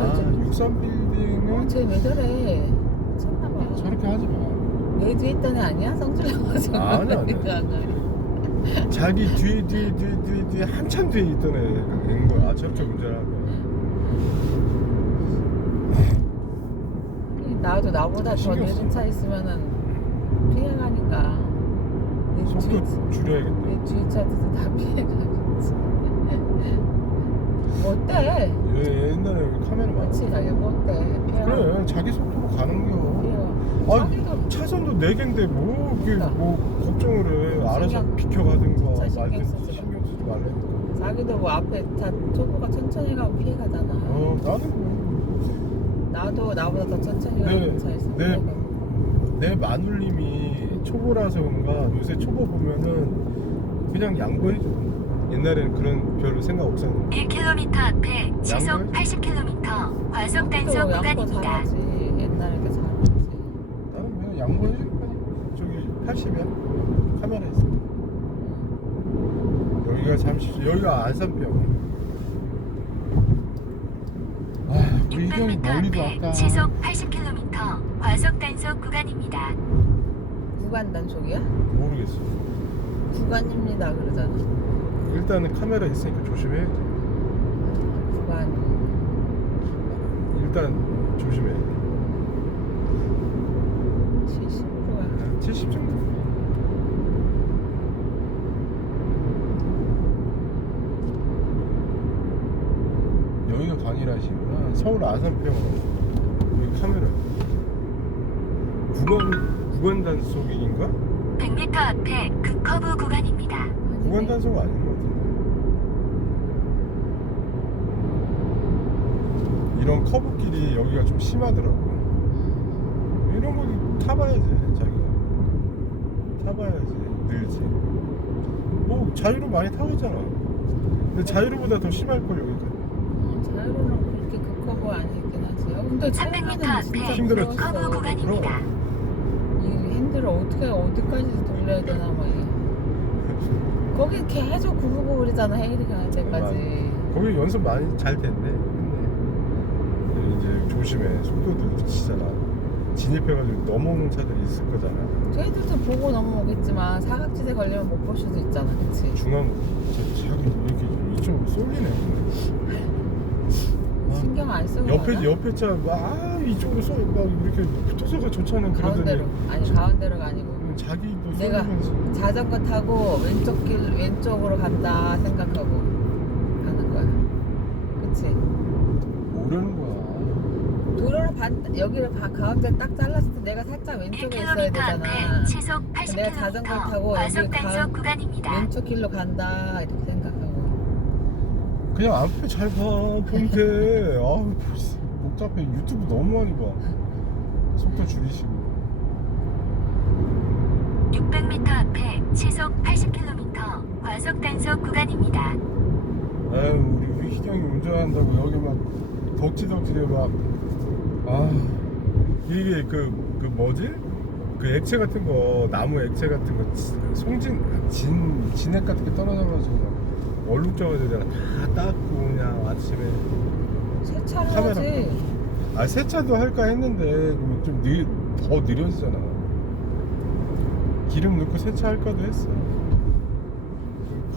63빌딩은 쟤왜 저래? 미쳤나봐. 저렇게 하지 마. 내 뒤에 있던 애 아니야? 성질나가지고. 아니. 자기 뒤에 한참 뒤에 있던 애인 거야. 저렇게 운전하면. 나도 나보다 더 신경 써. 늦은 차 있으면은 피해가니까. 내 속도 줄여야겠다. 내 뒤에 차들도 다 피해가겠지. 뭐 어때? 옛날에 카메라 많았지. 그치, 자기 뭐 어때? 그래, 자기 속도로 가는 거. 아, 자기도 차선도 4개인데 뭐 이게 그러니까. 뭐 걱정을 해. 알아서 신경- 비켜가든가 진짜 신경 말든 쓰지 마. 신경 쓰지 말라니까. 자기도 뭐 앞에 차 초보가 천천히 가면 피해가잖아. 나는 뭐 나도 나보다 더 천천히 가는 차 있으면 네. 피해가고. 내 마눌님이 초보라서 그런가 요새 초보 보면은 그냥 양보해줘. 옛날에는 그런 별 생각 없었는데 1km 앞에 시속 양보해? 80km 과속 단속 양보 구간입니다. 잘하지. 옛날에 그 잘하지. 나는 그냥 양보해줄 거야. 저기 80이야 카메라 있어. 여기가 여기가 안산병. 아 우리 희경이 600m 멀리도 앞에 왔다. 시속 80km 과속 단속 구간입니다. 구간 단속이야? 모르겠어. 구간입니다 그러잖아. 일단은 카메라 있으니까 조심해. 구간. 일단 조심해. 70%야. 70 정도. 여기가 강일하시구나. 서울 아산병원. 여기 카메라. 구간 단속인가? 100m 앞에 급커브 구간입니다. 구간 단속 아닌 것 같은데. 이런 커브길이 여기가 좀 심하더라고. 이런 거 타봐야지 자기가. 타봐야지 늘지. 뭐 자유로 많이 타고 있잖아. 근데 자유로보다 더 심할 걸 여기가. 자유로는 그렇게 급커브 아니긴 하지. 근데 300m 처음에는 앞에 진짜 힘들었지. 무서웠어. 커브 구간입니다. 이 핸들을 어디까지 돌려야 되나 막 이게. 거기 계속 구부구부리잖아 헤일이 가는 데까지. 거기 연습 많이 잘 됐네. 근데 이제 조심해. 속도도 미치잖아. 진입해가지고 넘어오는 차들이 있을 거잖아. 저희들도 보고 넘어오겠지만 사각지대 걸리면 못 볼 수도 있잖아, 그치? 중앙 자기 이렇게 이쪽으로 쏠리네. 신경 안 쓰고 가나? 옆에 차 막 이쪽으로 막 이렇게 붙어서가 좋잖아. 가운데로 그러더니 가운데로 아니고 자기도 내가 쏠리면서. 자전거 타고 왼쪽으로 간다 생각하고 가는 거야, 그치? 모르는 거야. 도로를 여기를 가운데 딱 잘랐을 때 내가 살짝 왼쪽에 있어야 1km 되잖아. 앞에 시속 내가 자전거 타고 80km 여기 과속 단속 구간입니다. 왼쪽 길로 간다 이렇게 생각하고. 그냥 앞에 잘 봐. 본데. 아우 복잡해. 유튜브 너무 많이 봐. 속도 줄이시고. 600m 앞에 시속 80km 과속 단속 구간입니다. 아유 우리 희경이 운전한다고 여기 막 덕지덕지에 막 이게 그 뭐지? 그 액체 같은 거 나무 액체 같은 거 진액 같은 게 떨어져가지고 막 얼룩져가지고 내가 다 닦고 그냥 아침에 세차를 카메라 하지. 세차도 할까 했는데 좀 더 느려지잖아. 기름 넣고 세차할까도 했어.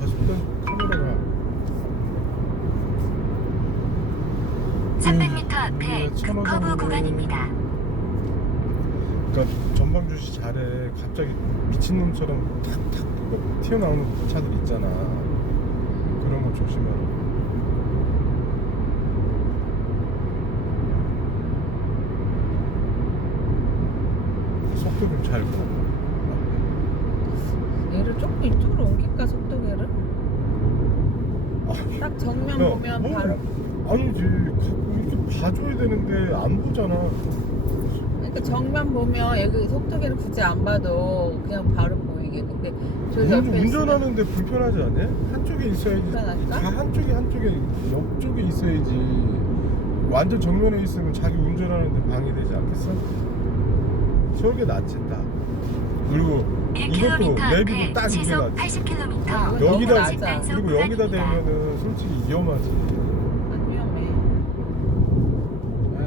가속된 카메라가 300m 앞에 천호선 커브 구간입니다. 그러니까 전방 주시 잘해. 갑자기 미친놈처럼 탁탁 이거 튀어나오는 차들 있잖아. 그런 거 조심하라. 속도 좀 잘 보. 얘를 조금 이쪽으로 옮길까 속도계를? 아, 딱 정면 야, 보면 뭐, 바로. 아니지. 가끔 이렇게 봐줘야 되는데 안 보잖아. 그러니까 정면 보면 여기 속도계를 굳이 안 봐도 그냥 바로 보이게. 근데 저 옆에 있으면 운전하는데 불편하지 않냐? 한쪽에 있어야지. 불편할까? 다 한쪽에 옆쪽에 있어야지. 완전 정면에 있으면 자기 운전하는데 방해되지 않겠어? 저게 낫지 딱. 그리고 이것도 1km 내비도 앞에 딱 이게 시속 낫지. 80km 너무 여기다 낮아. 그리고 여기다 대면은 솔직히 위험하지. 안 위험해. 네.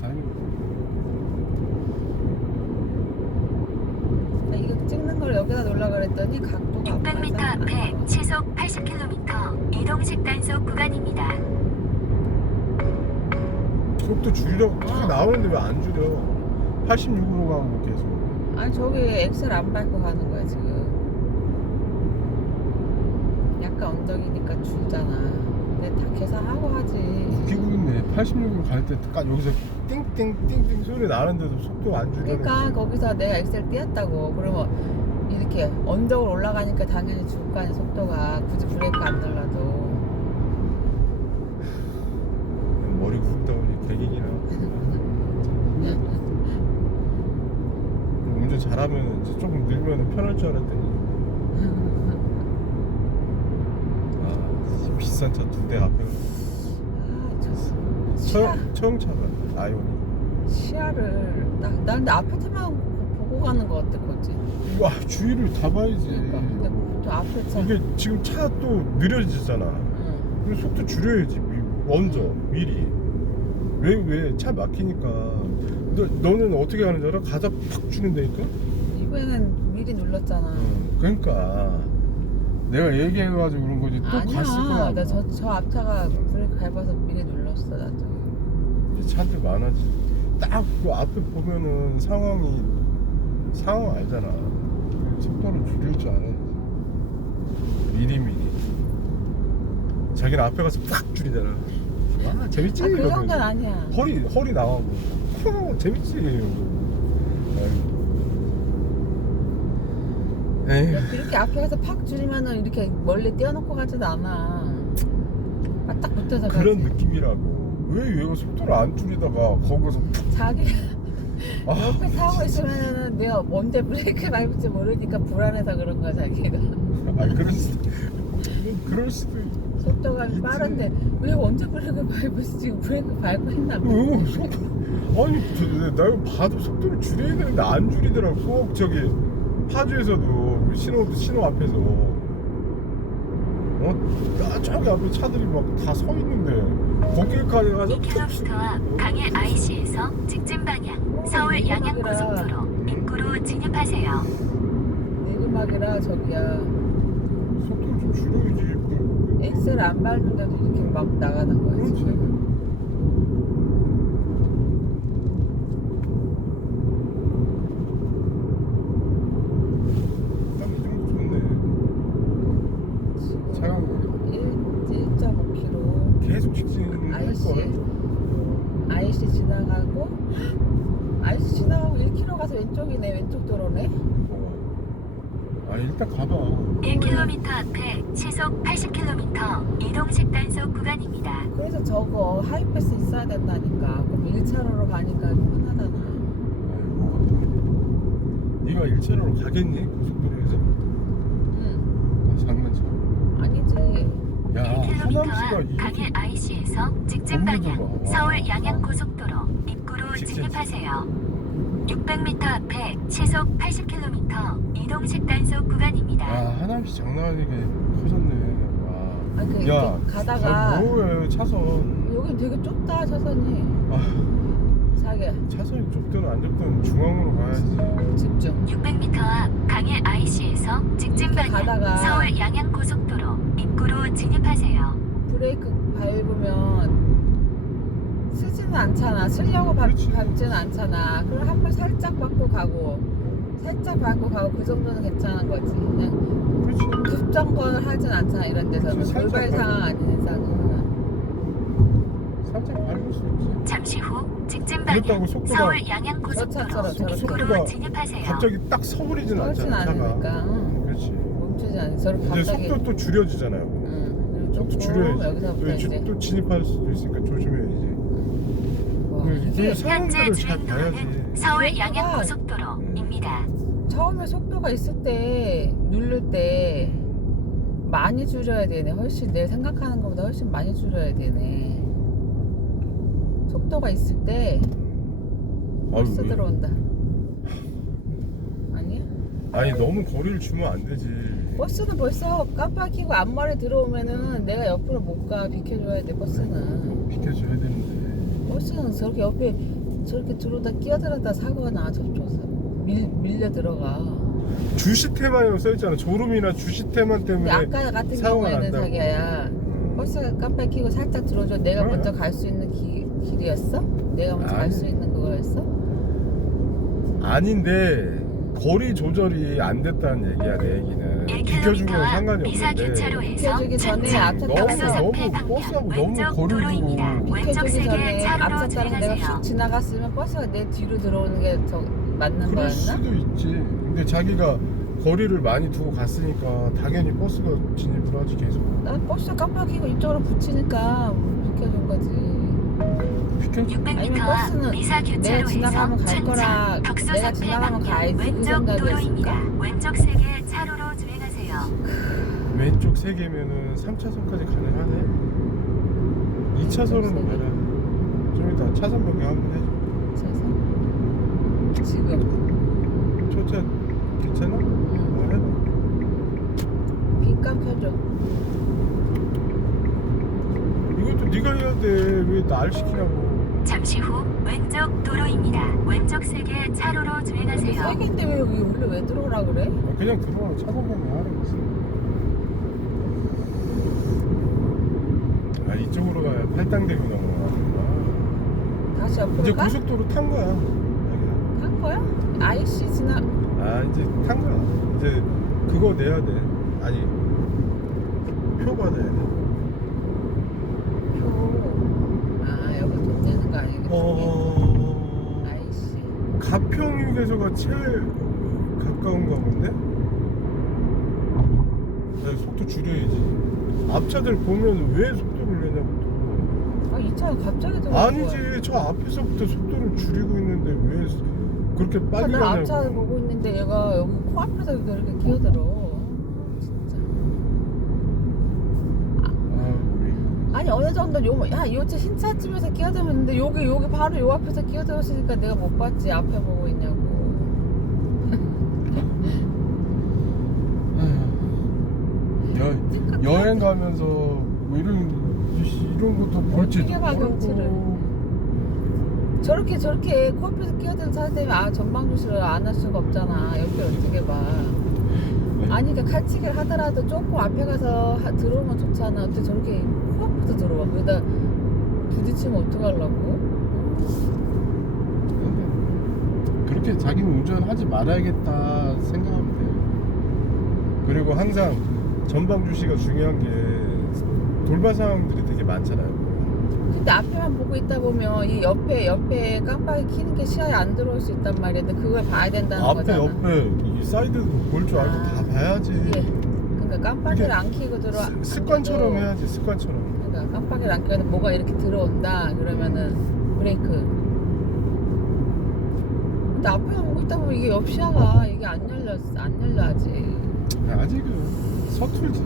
자유. 나 이거 찍는 걸 여기다 놓으려 그랬더니 각도가 안 600m 맞아. 앞에 시속 80km 이동식 단속 구간입니다. 속도 줄이라고 딱 나오는데 왜 안 줄여? 86으로 가고 계속. 아니 저기 엑셀 안 밟고 가는 거야 지금. 약간 언덕이니까 줄잖아. 근데 다 계산하고 하지. 웃기고 있네. 86으로 갈 때 여기서 띵띵띵띵 소리 나는데도 속도 안 줄여. 그러니까 거기서 내가 엑셀 띄었다고. 그러면 이렇게 언덕을 올라가니까 당연히 줄 거 아니야 속도가. 굳이 브레이크 안 눌러도. 머리 굵다 보니 개기기나. 운전 잘하면 이제 조금 늘면 편할 줄 알았더니 아 비싼 차 2대 앞에 아, 저 시야, 처음차가 아이오닉. 시야를 나 근데 앞에 차만 보고 가는 거 어때 거지? 와 주위를 다 봐야지. 그러니까 근데 또 앞에 차. 이게 지금 차 또 느려지잖아. 응. 그럼 속도 줄여야지 먼저 미리. 왜 차 막히니까. 너는 어떻게 하는 줄 알아? 가다 팍 주는다니까? 이번에는 미리 눌렀잖아. 그러니까 내가 얘기해가지고 그런 거지. 또 갔을 거야. 아니야. 나 저 앞차가 브레이크 밟아서 미리 눌렀어 나도. 이 차들 많아지. 딱 그 앞에 보면은 상황 알잖아. 속도를 줄일 줄 알아야지. 미리. 자기는 앞에 가서 팍 줄이잖아. 아 재밌지? 아, 그 이러면. 정도는 아니야. 허리 나가고. 재밌지? 에이. 야, 그렇게 앞에 가서 팍 줄이면은 이렇게 멀리 띄워놓고 가지도 않아. 딱 붙어서 가지. 그런 느낌이라고. 왜 얘가 속도를 안 줄이다가 거기서 자기 아, 옆에 타고 있으면은 내가 언제 브레이크 밟을지 모르니까 불안해서 그런 거야 자기가. 아니 그럴 수도 있. 속도가 있지. 빠른데 왜 언제 브레이크 밟을지 지금 브레이크 밟고 있나 봐. 아니 나 이거 봐도 속도를 줄여야 되는데 안 줄이더라고. 꼭 저기 파주에서도 신호 앞에서 저기 앞에 차들이 막 다 서 있는데 거기까지 가서 2km 앞 강해 IC에서 직진 방향 서울 양양 고속도로 입구로 진입하세요. 내리막이라 저기야 속도를 좀 줄여야지. 엑셀 안 밟는데도 이렇게 막 나가는 거야 그렇지. 지금. 차가운 1.5km 계속 직진할 IC 걸. IC 지나가고 IC 지나가고 1km 가서 왼쪽이네. 왼쪽 도로네. 아 일단 가봐. 1km 앞에 시속 80km 이동식 단속 구간입니다. 그래서 저거 하이패스 있어야 된다니까. 그럼 1차로로 가니까 편하잖아. 아이고. 네가 일차로로 가겠니? 고속도로에서? 응. 아, 장난쳐. 아니지. 야 1km 하남시가 앞 강해 IC에서 직진 방향 건물도 봐. 서울 양양 고속도로 입구로 직진. 진입하세요. 600m 앞에 시속 80km 이동식 단속 구간입니다. 야 하남시 장난 아니게 커졌네. 와. 아, 그 야 가다가 뭐해 차선. 여기 되게 좁다 차선이. 아 자기야 차선이 좁든 안 좁든 중앙으로 가야지. 집중. 600m 앞 강해 IC에서 직진 이렇게 방향 가다가 서울 양양 고속도로 입구로 진입하세요. 브레이크 밟으면 쓰지는 않잖아. 쓰려고 그렇지. 밟지는 않잖아. 그럼 한 번 살짝 밟고 가고 그 정도는 괜찮은 거지. 그냥 그렇지. 급정거를 하진 않잖아. 이런 데서는 그렇지, 살짝 돌발 상황 아닌 이상은. 살짝 밟을 수 있지. 잠시 후 직진 그렇다고 방향 속도가- 서울 양양 저 차처럼 고속도로 저렇게. 입구로 속도가 진입하세요. 갑자기 딱 서버리진 서울진 않잖아, 차가. 않으니까. 응. 그렇지. 멈추지 않아. 저렇게 이제 갑자기. 속도 또 줄여지잖아요. 응. 그리고 속도 조금 줄여야지. 여기서부터 이제. 또 진입할 수도 있으니까 조심해야지. 와, 이게 이게 현재 상황들을 잘 주행 봐야지. 도로는 서울 이게 양양 뭐가- 고속도로입니다. 처음에 속도가 있을 때 누를 때 많이 줄여야 되네. 훨씬 내 생각하는 것보다 훨씬 많이 줄여야 되네. 속도가 있을 때 벌써 아유, 들어온다. 아니야? 아니 너무 거리를 주면 안 되지. 버스는 벌써 깜빡이고 앞말에 들어오면은 내가 옆으로 못 가. 비켜줘야 돼. 버스는 비켜줘야 되는데. 버스는 저렇게 옆에 저렇게 들어오다 끼어들었다 사고가 나. 접촉사 밀려 들어가. 주시태만이라고 써있잖아. 졸음이나 주시태만 근데 때문에. 아까 같은 사고가 경우에는 난다고. 자기야 버스가 깜빡 켜고 살짝 들어줘. 내가 그래. 먼저 갈 수 있는 길이었어? 내가 먼저 갈 아니. 수 있는 그거였어? 아닌데 거리 조절이 안 됐다는 얘기야, 내 얘기는. 비켜준 건 1km 상관이 미사 없는데. 교차로에서 비켜주기 전에 앞차 너무, 타고 너무 방향 버스하고 너무 왼쪽 거리를 도로입니다. 두고. 왼쪽 비켜주기 세계 전에 차로로 앞차 따라 내가 주행하세요. 쑥 지나갔으면 버스가 내 뒤로 들어오는 게 더 맞는 그럴 거였나? 수도 있지. 근데 자기가 거리를 많이 두고 갔으니까 당연히 버스가 진입을 하지 계속. 난 버스 깜빡 켜고 이쪽으로 붙이니까 비켜준 거지. 비켜줘. 아니면 600m 버스는 미사 내가 지나가면 교차로에서 갈 거라 춘천 덕수 내가 앞에 지나가면 방향 가야지 그 왼쪽 생각이었을까? 도로입니다. 왼쪽 세계 차로로 주행하세요. 왼쪽 3개면은 3차선까지 가능하네. 2차선으로 세 개. 가라. 좀 이따 차선 변경 한번 해줘. 그래서 지금 초차 괜찮아? 해봐. 빈값 켜줘. 이것도 네가 해야 돼. 왜 날 시키냐고. 잠시 후 왼쪽 도로입니다. 왼쪽 세계 차로로 근데 주행하세요. 세 개인데 왜 여기 원래 왜 들어오라 그래? 그냥 들어와. 차선 변경 하라고 했어. 아, 이쪽으로 가야 팔당대교 넘어가는구나. 다시 이제 옆으로 가? 고속도로 탄 거야. 자기야. 탄 거야? IC 지나 아, 이제 탄 거야. 이제 그거 내야 돼. 아니, 표 받아야 돼. 표. 아 여기 돈 내는 거 아니겠지? IC. 가평휴게소가 제일 가까운가 본데? 야, 속도 줄여야지. 앞차들 보면 왜 속도를 내냐고 또. 이 차가 갑자기 들어온 아니지, 저 앞에서부터 속도를 줄이고 있는데 왜 그렇게 빨리 나 가냐고. 앞차를 보고 있는데 얘가 여기 코앞에서 이렇게 끼어들어. 진짜. 아니 어느 정도 요차 신차집에서 끼어들었는데 여기 바로 요 앞에서 끼어들었으니까 내가 못 봤지. 앞에 보고 있냐고. 여행 가면서 뭐 이런 것도 볼지. 어떻게 봐, 경치를. 저렇게 코앞에서 끼어드는 차 때문에 전방 주시를 안 할 수가 없잖아. 옆에 어떻게 봐. 아니 그러니까 칼치기를 하더라도 조금 앞에 가서 들어오면 좋잖아. 어떻게 저렇게 코앞에서 들어와. 거기다 부딪히면 어떡하려고? 그렇게 자기는 운전하지 말아야겠다 생각하면 돼. 그리고 항상 전방 주시가 중요한 게 돌발 상황들이 되게 많잖아요. 근데 앞에만 보고 있다 보면 이 옆에 깜빡이 켜는 게 시야에 안 들어올 수 있단 말이야. 근데 그걸 봐야 된다는 앞에 거잖아. 옆에 이 사이드도 볼 줄 알고 아, 다 봐야지. 예. 그러니까 깜빡이를 그게 안 켜고 들어와. 습관처럼 해야지, 습관처럼. 그러니까 깜빡이를 안 켜도 뭐가 이렇게 들어온다 그러면은 브레이크. 근데 앞에만 보고 있다 보면 이게 옆 시야가 이게 안 열려 아직. 아직은 서툴지.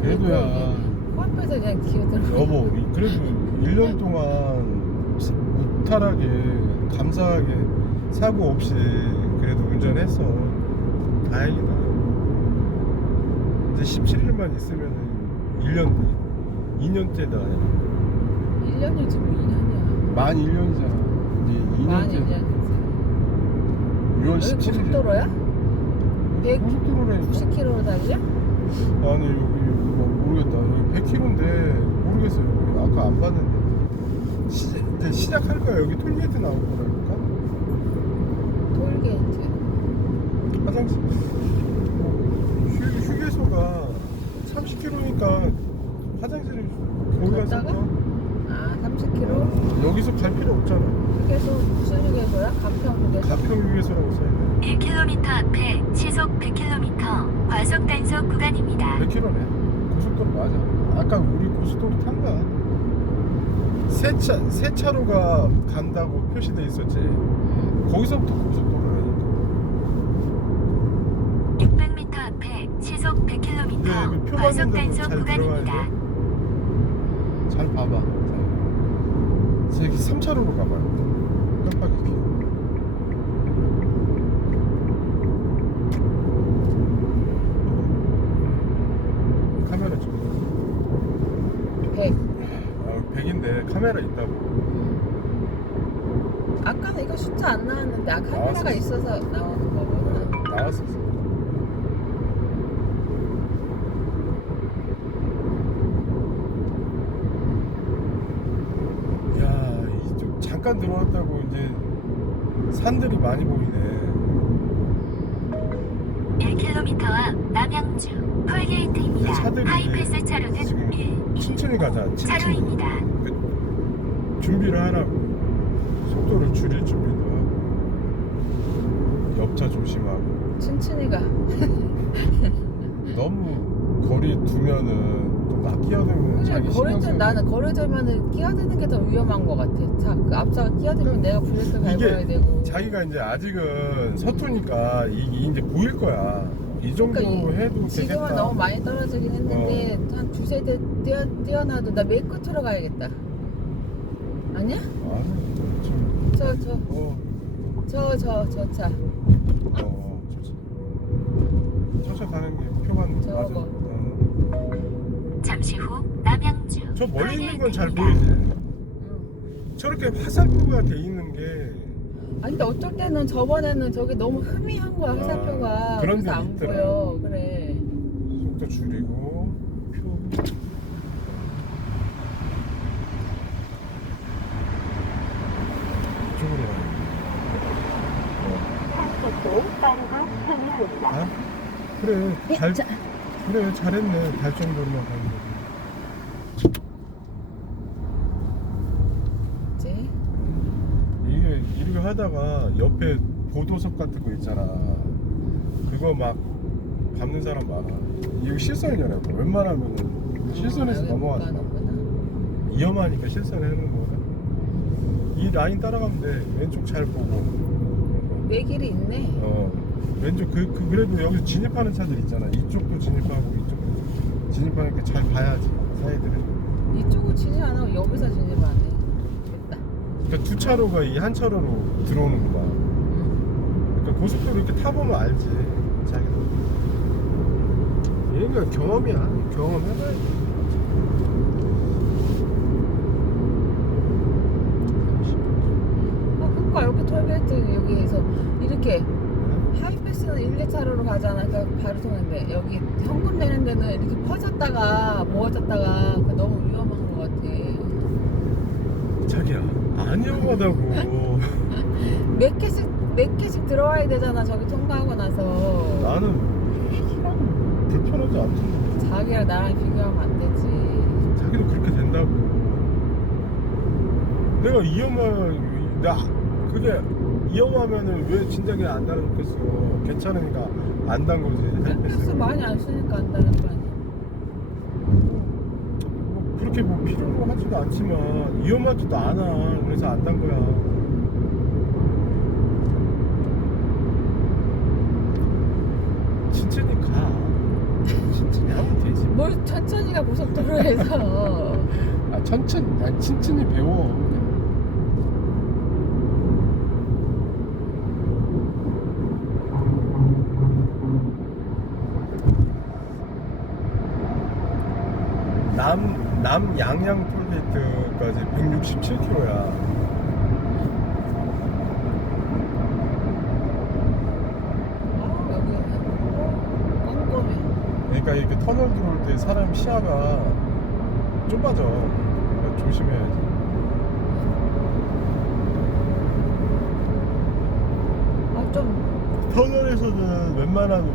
그래도야. 코앞에서 그냥 기어들어. 여보, 그래도 1년 동안 무탈하게 감사하게 사고 없이 그래도 운전했어. 다행이다. 이제 17일만 있으면 1년 2년째다. 1년이지 뭐 2년이야. 만 1년이잖아. 이제 만 2년째. 1년이지. 6월 여기 17일. 고속도로야? 100 고속도로라니까. 90km로 달려? 아니 여기 뭐 모르겠다. 여기 킬로인데 모르겠어요. 아까 안 봤는데 이제 시작할 거야. 여기 톨게이트 나올 거라니까. 톨게이트. 화장실 휴게소가 30km니까 화장실을 거기 가서 갔다가? 아 30km? 여기서 갈 필요 없잖아. 휴게소 무슨 휴게소야? 가평 휴게소? 가평 휴게소라고 써있네. 1km 앞에 시속 100km 과속 단속 구간입니다. 100km네. 고속도로 맞아. 아까 우리 고속도로 탄 거야. 세 차로가 간다고 표시돼 있었지. 거기서부터 고속도로라니까. 600m 앞에 시속 100km 네, 그 표 과속 받는 데도 단속 잘 들어가야 구간입니다. 돼. 잘 봐봐. 저기 3차로로 가봐요. 깜빡이. 카메라 좀. 100. 100인데 카메라 있다고. 아까는 이거 숫자 안 나왔는데 카메라가 나왔었어. 있어서 나오는 거구나. 나왔었어. 야, 이쪽 잠깐 들어왔다고 이제 산들이 많이 보이네. 1km 앞 남양주 톨게이트입니다. 차들이 하이패스 차로는 지금 1, 천천히 가자. 천천히. 차로입니다. 준비를 하라고. 속도를 줄일 준비도 하고. 옆차 조심하고. 춘춘이가 너무 거리 두면은 막 끼어들면 그래 자기 신경 거리들 쓰이고. 나는 거리들면은 끼어드는 게 더 위험한 것 같아. 자, 그 앞차가 끼어들면 내가 브레이크 밟아야 이게 되고. 자기가 이제 아직은 서투니까 이게 이제 보일 거야. 이 정도 그러니까 해도 지금은 되겠다. 너무 많이 떨어지긴 했는데 한 두세 대 뛰어나도 나 맨 끝으로 가야겠다. 아니야? 아니 좀 저 차. 저차 가는 게 표만 저거. 맞아. 잠시 후 남양주 저 멀리 있는 건 잘 톨게이트입니다. 보이지. 저렇게 화살표가 돼 있는 게 아니 근데 어쩔 때는 저번에는 저기 너무 흐미한 거야 화살표가. 그런 그래서 데는 안 있더라. 보여. 그래. 속도 줄이고 표. 이쪽으로 가야 돼. 아? 그래 그래 잘했네. 갈 정도로만 가는 거지. 이제 이게 이렇게 하다가 옆에 보도석 같은 거 있잖아. 그거 막 밟는 사람 많아. 이거 실선이잖아. 웬만하면은 실선에서 여기 못 넘어가지 마. 가는구나. 위험하니까 실선을 해놓은 거야. 이 라인 따라가면 돼. 왼쪽 잘 보고. 내 길이 있네. 왼쪽 그래도 여기서 진입하는 차들 있잖아. 이쪽도 진입하고 이쪽도 진입하니까 잘 봐야지 사이드를. 이쪽으로 진입 안 하고 여기서 진입하네. 됐다. 그러니까 두 차로가 이 한 차로로 들어오는 거야. 그러니까 고속도로 이렇게 타보면 알지. 자기도. 얘가 경험이야. 경험해봐야지. 그러니까 여기 톨게이트 여기에서 이렇게 하이패스는 1, 2차로로 가잖아. 그러니까 바로 통했는데 여기 현금 내는 데는 이렇게 퍼졌다가 모아졌다가 그 너무 위험한 것 같아. 자기야 안 위험하다고. 몇 개씩 들어와야 되잖아. 저기 통과하고 나서. 나는 하나도 불편하지 않던데. 자기랑 나랑 비교하면 안 되지. 자기도 그렇게 된다고. 내가 그게 위험하면은 왜 진작에 안 달아줬겠어. 괜찮으니까 안 단 거지. 하이패스 많이 안 쓰니까 안다는 거 아니야. 뭐 그렇게 뭐 필요로 하지도 않지만 위험하지도 않아. 그래서 안 단 거야. 천천히 가. 천천히 하면 되지. 뭘 천천히가 고속도로에서. 천천히 배워. 그냥. 남양양 톨게이트까지 167km야. 여기는 꼼꼼해. 그러니까 이렇게 터널 들어올 때 사람 시야가 좁아져. 그러니까 조심해야지. 좀 터널에서는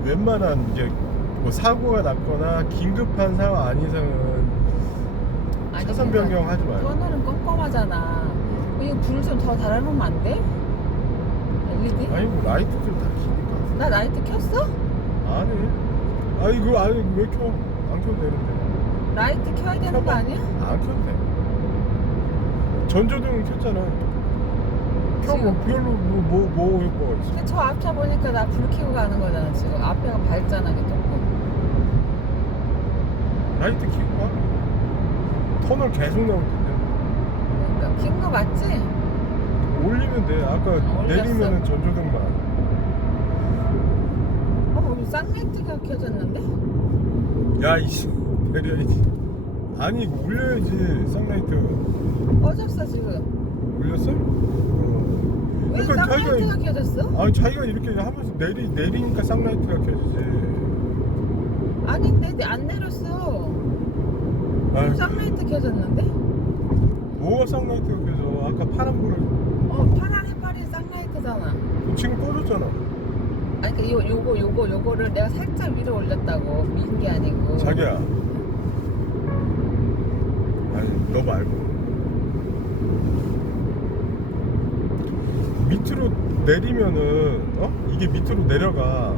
웬만한 이제 뭐 사고가 났거나 긴급한 상황 아닌 이상은 아니, 차선 그러니까 변경하지 말고. 터널은 껌껌하잖아. 이거 불 좀 더 달아놓으면 안 돼? LED? 아니 뭐 라이트들 다 키니까. 나 라이트 켰어? 아니. 아니 그거 아니 왜 켜? 안 켜도 되는데. 라이트 켜야 되는 거 켜봐. 아니야? 안 켜도 돼. 전조등 켰잖아. 켜고 지금. 별로 뭐 효과가 있어? 근데 저 앞차 보니까 나 불 켜고 가는 거잖아 지금. 앞에가 밝잖아 이게 조금. 라이트 켜고 가. 터널 계속 나올 텐데. 그러니까 킨 거 맞지? 올리면 돼. 아까 올렸어. 내리면은 전조등만. 우리 쌍라이트가 켜졌는데? 야 이씨 내려야지. 아니 이거 올려야지. 쌍라이트 꺼졌어 지금. 올렸어? 왜 그러니까 쌍라이트가 켜졌어? 아니 자기가 이렇게 하면서 내리니까 쌍라이트가 켜지지. 아닌데 안 내렸어. 아유, 쌍라이트 켜졌는데? 뭐가 쌍라이트가 켜져? 아까 파란불을 파란 해파리 쌍라이트잖아. 지금 꺼졌잖아. 아니 그러니까 요거를 내가 살짝 위로 올렸다고. 민 게 아니고. 자기야. 아니 너 말고 밑으로 내리면은 이게 밑으로 내려가.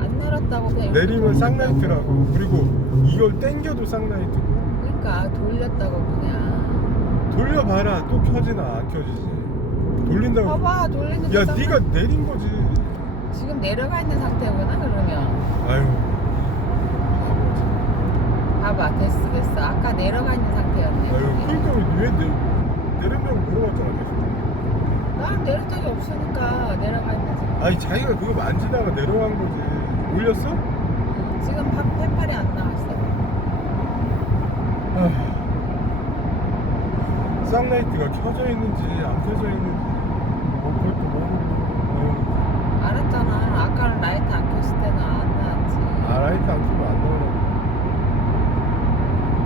안 내렸다고 그냥 이렇게 내리면 돌렸다고. 쌍라이트라고. 그리고 이걸 당겨도 쌍라이트고. 그러니까 돌렸다고 그냥. 돌려봐라. 또 켜지나 안 켜지지. 돌린다고. 봐봐 돌리는 야 쌍라이트. 네가 내린 거지. 지금 내려가 있는 상태구나 그러면. 아유. 봐봐 됐어. 아까 내려가 있는 상태였네. 아유 거기. 그러니까 왜 내린다고 물어봤잖아 계속. 난 내릴 적이 없으니까 내려가 있는 상태. 아니 자기가 그거 만지다가 내려간 거지. 올렸어? 지금 해파리 안 나왔어. 쌍라이트가 켜져 있는지 안 켜져 있는지 그것도 모르고. 알았잖아. 아까는 라이트 안 켰을 때는 안 나왔지. 라이트 안 켜면 안 나오나.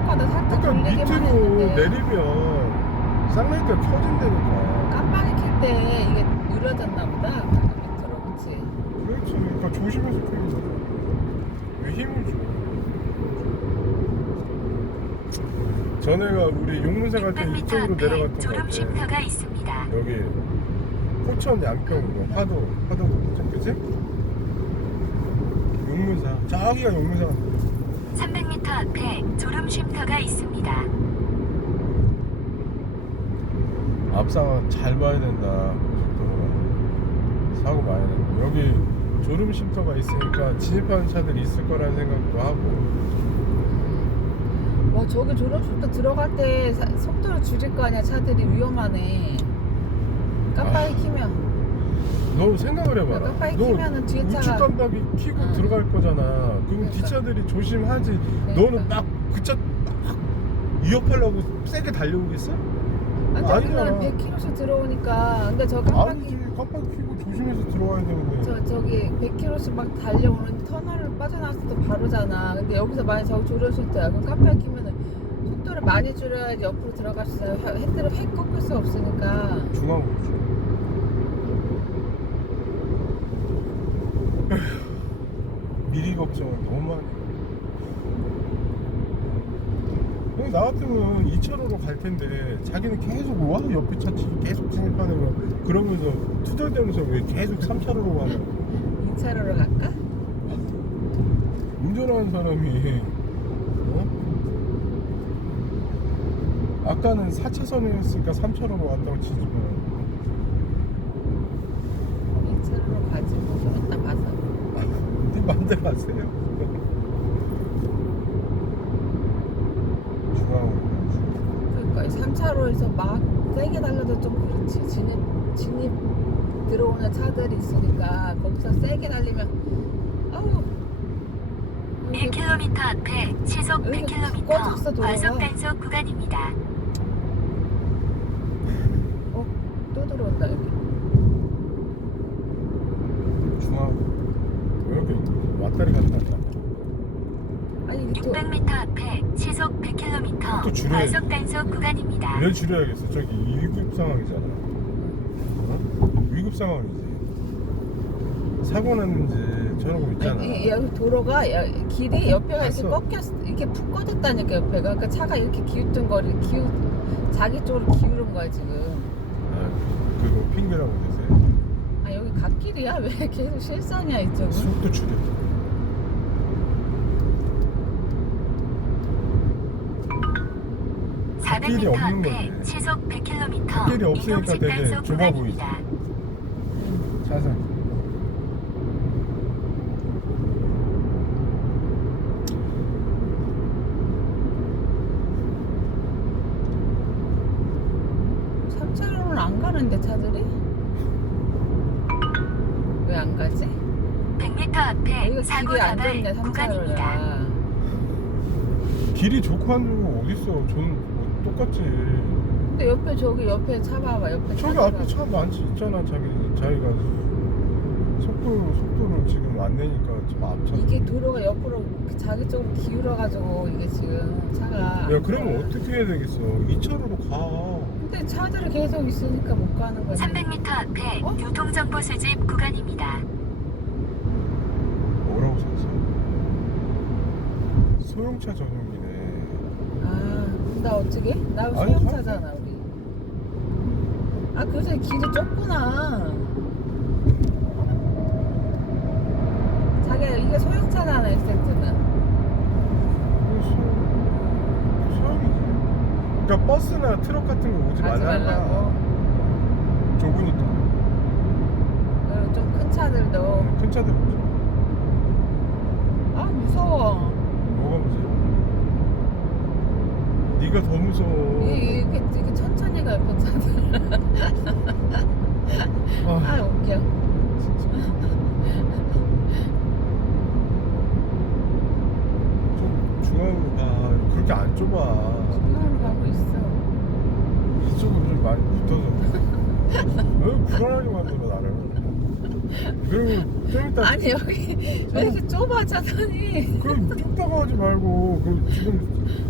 아까 나 살짝 그러니까 돌리기만 밑으로 했는데. 내리면 쌍라이트가 켜진다니까. 깜빡이 킬 때 이게 느려졌나 보다. 밑으로 그치? 그렇지. 그러니까 조심해서 켜는 거야. 왜 힘을 줘? 전에가 우리 용문사 갈 때 600m 이쪽으로 앞에 내려갔던 거 졸음 같아. 쉼터가 있습니다. 여기 포천 양평 화도 그치? 용문사 저기가 용문사. 300m 앞에 졸음 쉼터가 있습니다. 앞상은 잘 봐야 된다. 고속도로가 사고 많이 나고. 여기 졸음 쉼터가 있으니까 진입하는 차들이 있을 거라는 생각도 하고. 와 저기 졸업식도 들어갈 때 속도를 줄일 거 아니야. 차들이 위험하네. 깜빡이 키면. 너 생각을 해봐라. 깜빡이 너 키면은 뒤에 우측 차가- 깜빡이 켜고 응. 들어갈 거잖아. 그럼 그러니까. 뒷차들이 조심하지. 그러니까. 너는 막 그 차 막 위협하려고 세게 달려오겠어? 아니 아니잖아. 저기는 100km씩 들어오니까. 근데 저 깜빡이 아니지. 깜빡이 켜고 조심해서 들어와야 되는데. 저기 100km씩 막 달려오는데 터널을 빠져나왔을 때 바로잖아. 근데 여기서 만약 저기 졸었을 때야. 그럼 깜빡이 키면은 속도를 많이 줄여야지 옆으로 들어갈 수 있어요. 핸들을 획 꺾을 수 없으니까. 중앙으로 줘. 미리 걱정을 너무 많이 해. 나 같으면 2차로로 갈 텐데 자기는 계속 와 옆에 차 계속 진입하는 거 그러면서 투덜대면서 왜 계속 3차로로 가냐고. 2차로로 갈까? 운전하는 사람이 아까는 4차선이었으니까 3차로로 왔다고 치지만 2차로로 가지 뭐. 좀 이따 봐서. 네 맘대로 하세요. 중앙으로 그러니까 3차로에서 막 세게 달려도 좀 그렇지. 진입 들어오는 차들이 있으니까 거기서 세게 달리면 아우 1km 앞에 시속 여기 100km 꺼졌어, 도로가. 과속 단속 구간입니다. 또 들어온다 여기. 중앙 왜 이렇게 왔다리 갔다 한다. 아니 600m 앞에 시속 100km 속도 줄여야지. 과속 단속 구간입니다. 왜 줄여야겠어? 저기 위급 상황이잖아. 어? 위급 상황이지. 사고 났는지 저러고 있잖아. 여기 도로가 길이 옆에가 이렇게 봤어. 꺾였 이렇게 푹 꺼졌다니까 옆에가. 그 차가 이렇게 기웃뚱거리 자기 쪽으로 기울은 거야 지금. 아, 그거 핑계라고 되세요? 아 여기 갓길이야? 왜 계속 실선이야 이쪽은? 속도 줄여. 길이 400m 없는 앞에 거지. 시속 100km 길이 없으니까 되게 좁아 보이지. 차선. 삼차로는안 가는데 차들이? 왜 안 가지? 100m 앞에 여기가 사고 길이 안 다발 좋네 구간입니다. 3차로라. 길이 좋고 안 좋고 어딨어? 저는 뭐 똑같지. 근데 옆에 저기 옆에 차 봐봐 옆에 저기 차 앞에 차 많지 있잖아. 자기가 속도를 지금 안 내니까 좀 앞차. 이게 도로가 옆으로 자기 쪽으로 기울어가지고 이게 지금 차가. 야 그러면 어떻게 해야 되겠어? 2차로로 가. 근데 차들이 계속 있으니까 못 가는 거지. 300m 앞에 어? 교통정보 수집 구간입니다. 뭐라고 썼어? 소형차 전용이네. 아, 나 어떻게? 나 아니, 소형차잖아 우리. 아 그래서 길이 좁구나. 자기야 이게 소형차잖아 엑센트는. 소형이지. 그러니까 버스나 트럭 같은 거 오지 가지 말라고. 말라고. 좁으니까. 그리고 좀 큰 차들도. 큰 차들 오지. 아 무서워. 뭐가 무서워? 네가 더 무서워. 이게 천천히 가 옆에 차들. 아 웃겨. 좀 중앙으로 가. 그렇게 안 좁아. 중앙으로 가고 있어. 이쪽으로 좀 많이 붙어서. 왜 불안하게 만들어 나를? 그리고 좀 이따 아니 여기 왜 이렇게 좁아 차선이. 그럼 뚝딱 하지 말고 지금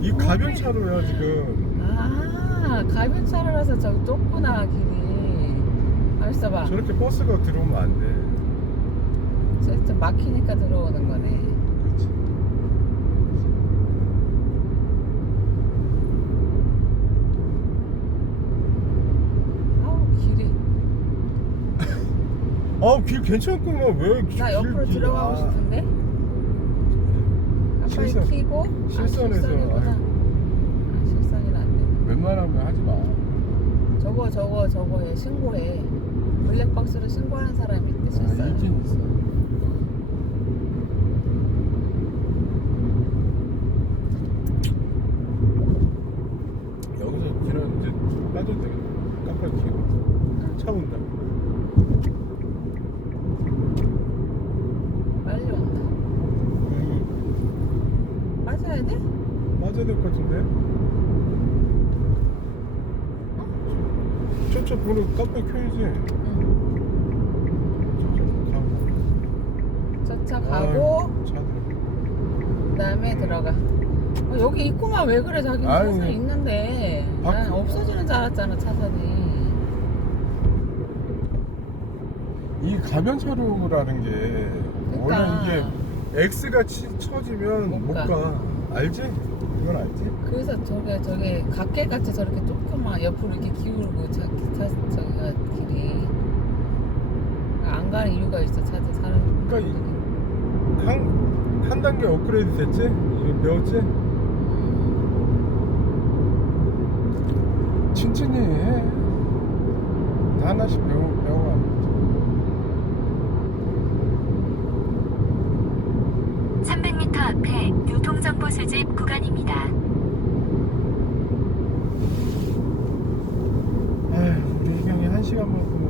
이 가변 차로야 지금. 아 가변차로라서 저기 좁구나 길이. 알았어 봐. 저렇게 버스가 들어오면 안 돼. 저 막히니까 들어오는 거네. 그렇지. 아우 길이. 길 괜찮구만. 왜 나 옆으로 들어가고 싶은데. 아, 빨리 실선. 키고. 실선에서 실선이구나. 아이고. 아 실선이라 안 돼. 웬만하면 하지 마. 저거 해 신고해. 블랙박스로 신고하는 사람이 있대 실선. 있긴 있어. 여기서 길은 이제 빠져도 되겠다. 깜빡이고 차 온다. 빨리 온다. 맞아야 돼? 맞아야 될 것 같은데? 저쪽 번호 깜빡이 켜야지. 응. 저쪽 가고. 저 차 가고 차들. 그다음에 들어가. 여기 있구만. 왜 그래 자기 아니, 차선 있는데. 난 없어지는 줄 알았잖아 차선이. 이 가변차로라는 게 원래 그러니까. 이게 X가 쳐지면 못 못 가. 가. 알지? 이건 알지? 그래서 저게 갓길같이 저렇게 조그만 옆으로 이렇게 기울고 저기가 길이 안 가는 이유가 있어 차들 사람. 그러니까 한 단계 업그레이드 됐지? 이거 배웠지? 천천히 해. 다 하나씩 배워가. 300m 앞에 교통정보 수집 구간입니다. 아휴, 우리 희경이 1시간만큼은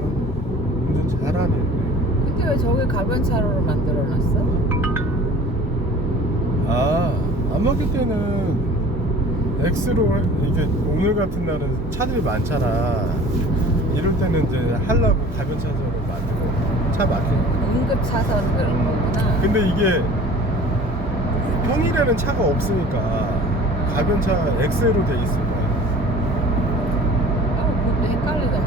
운전 잘하네. 근데 왜 저기 가변차로로 만들어놨어? 안 막힐 때는 X로 이게 오늘 같은 날은 차들이 많잖아. 이럴 때는 이제 하려고 가변차선을 만들고 차 막히고. 응급 차선 그런 거구나. 근데 이게 평일에는 차가 없으니까 가변차 X로 돼 있을 거야. 그것도 헷갈리다.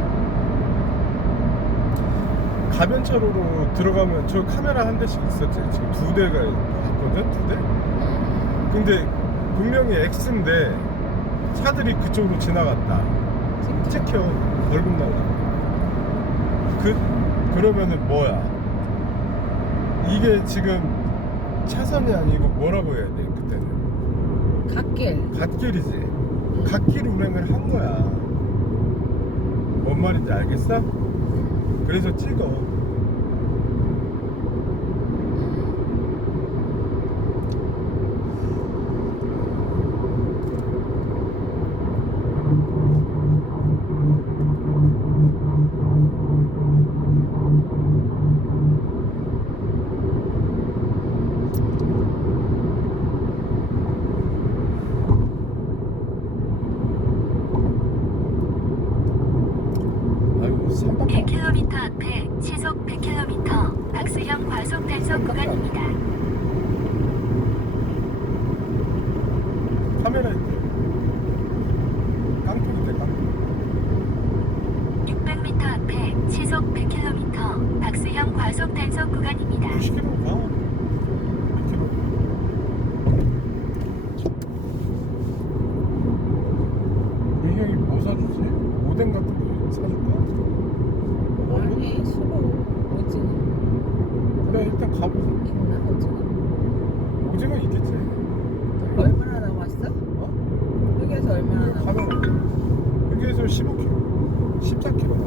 가변차로로 들어가면 저 카메라 한 대씩 있었지. 지금 2대가 있거든. 2대. 근데 분명히 X인데 차들이 그쪽으로 지나갔다. 찍혀. 벌금 나가. 그러면은 뭐야? 이게 지금 차선이 아니고 뭐라고 해야 돼? 그때는 갓길. 갓길이지. 갓길 운행을 한 거야. 뭔 말인지 알겠어? 그래서 찍어. 아이고 3박 1km 앞에 시속 100km 박스형 과속 단속 구간입니다. 카메라 있대. 깡통인데 깡통. 600m 앞에 시속 100km 박스형 과속 단속 구간입니다. 90km 가. 100km. 우리 형이 뭐 사주지? 오뎅 같은 거 사줄까? 아니 수고 오징어 그래 일단 가보자. 있나 오징어? 오징어 있겠지. 얼마나 남았어? 어? 여기에서 얼마나 남았어? 가면 여기에서 15km, 14km.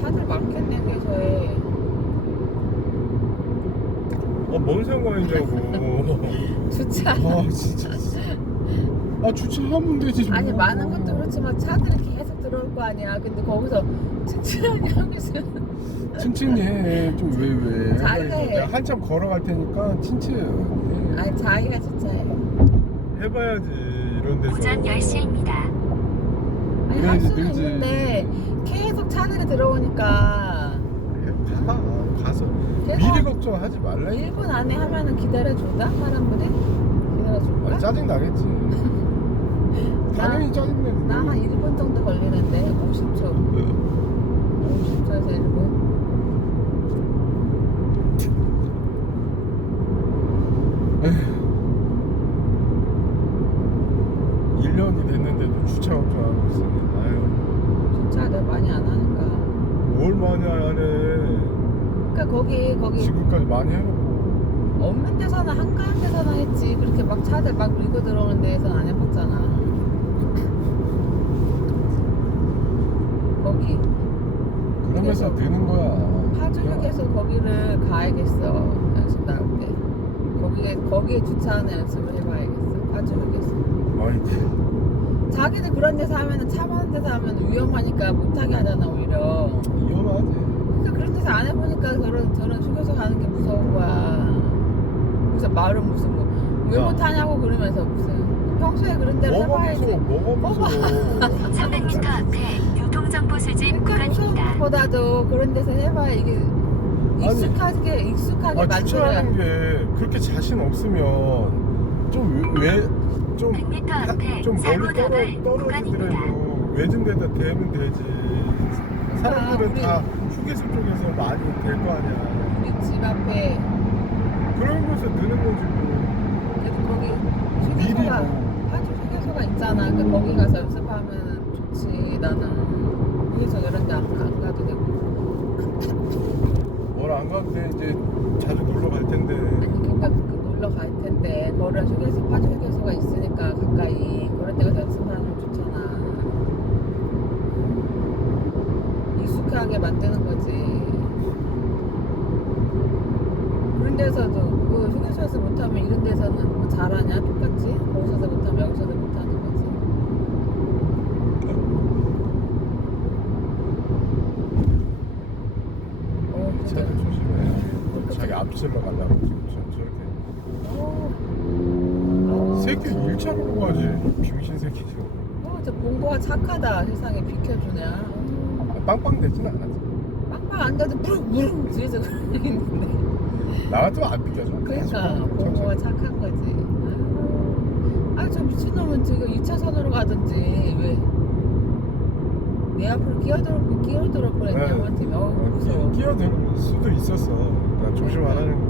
차들 많겠네 여기서에. 뭔 상관이냐고. 주차. 진짜. 주차하면 되지. 아니 뭐. 많은 것도 그렇지만 차들이 계속 들어올 거 아니야. 근데 거기서 칭칭하냐고 있으면 친친히 해. 좀 왜. 자기가 해. 내가 한참 걸어갈 테니까 친친히 해. 아니 자기가 주차해. 해봐야지 이런 데서. 오전 10시입니다. 아니 할 그래야지 수는 늘지. 있는데 계속 차들이 들어오니까 가서 계속 미리 걱정하지 말라. 1분 안에 하면은 기다려준다 사람들이? 기다려줄까? 짜증 나겠지. 당연히 짜증 내지. 나 한 1분 정도 걸리는데 50초 50초에서 1분. 에휴. 1년이 됐는데도 주차 걱정하고 있으니 아유 주차 내가 많이 안 하니까. 뭘 많이 안 해. 그러니까 거기 지금까지 많이 해놓고 없는 데서나 한가한 데서나 했지. 그렇게 막 차들 막 밀고 들어오는 데에서는 안 해봤잖아. 거기 그러면서 그래서 되는 거야. 파주역에서 거기를 가야겠어. 연습 나올 때. 거기에 주차하는 연습을 해봐야겠어. 파주역에서. 아이 자기들 그런 데서 하면은 차 많은 데서 하면 위험하니까 못하게 하잖아 오히려. 위험하지. 그러니까 그런 데서 안 해보니까 저런 휴게소 가는 게 무서운 거야. 무슨 말은 무슨 뭐 왜 야. 못하냐고 그러면서 무슨 평소에 그런 데를 해봐야지. 뭐가 무서워. 300m 앞에 교통정보 수집 그러니까 무서운 구간입니다. 것보다도 그런 데서 해봐야 이게 익숙하게 만들어야. 주차하는 게 그렇게 자신 없으면 좀 100m 앞에 좀 멀리 사고당할 떨어지더라도 외진 데다 대면 되지. 사람들은 우리- 다 휴게소 쪽에서 많이 될 거 아니야. 우리 집 앞에 그런 곳에서 느는 거지 뭐. 그래도 거기 미리 휴게소가 뭐. 파주 휴게소가 있잖아. 그러니까 거기 가서 연습하면 좋지. 나는 휴게소 이런 데 안 가도 되고. 뭘 안 가도 돼. 이제 자주 놀러 갈 텐데. 아니 그러니까 놀러 갈 텐데 그런 휴게소 파주 휴게소가 있으니까 가까이 그런 데 가서 연습하면 좋잖아. 익숙하게 만드는 거지. 그런 데서도 그 휴게소에서 못하면 이런 데서는 뭐 잘하냐 똑같지. 거기서도 못하면 여기서도 못하는 거지. 차를 조심해. 자기 앞질러 가려고 지금 저렇게. 새끼 1차로로 가지. 병신 새끼죠. 저 본거가 착하다. 세상에 비켜주냐. 빵빵 되진 않았지. 빵빵 안 가도 무릉무릉 뒤에서 그러는데. 나 같으면 안 비켜줘. 그러니까 천천히. 착한 거지. 저 미친놈은 지금 2차선으로 가든지 왜 내 앞으로 끼어들 뻔했냐 한테. 무서워. 끼어들 수도 있었어. 나 조심하라는 거.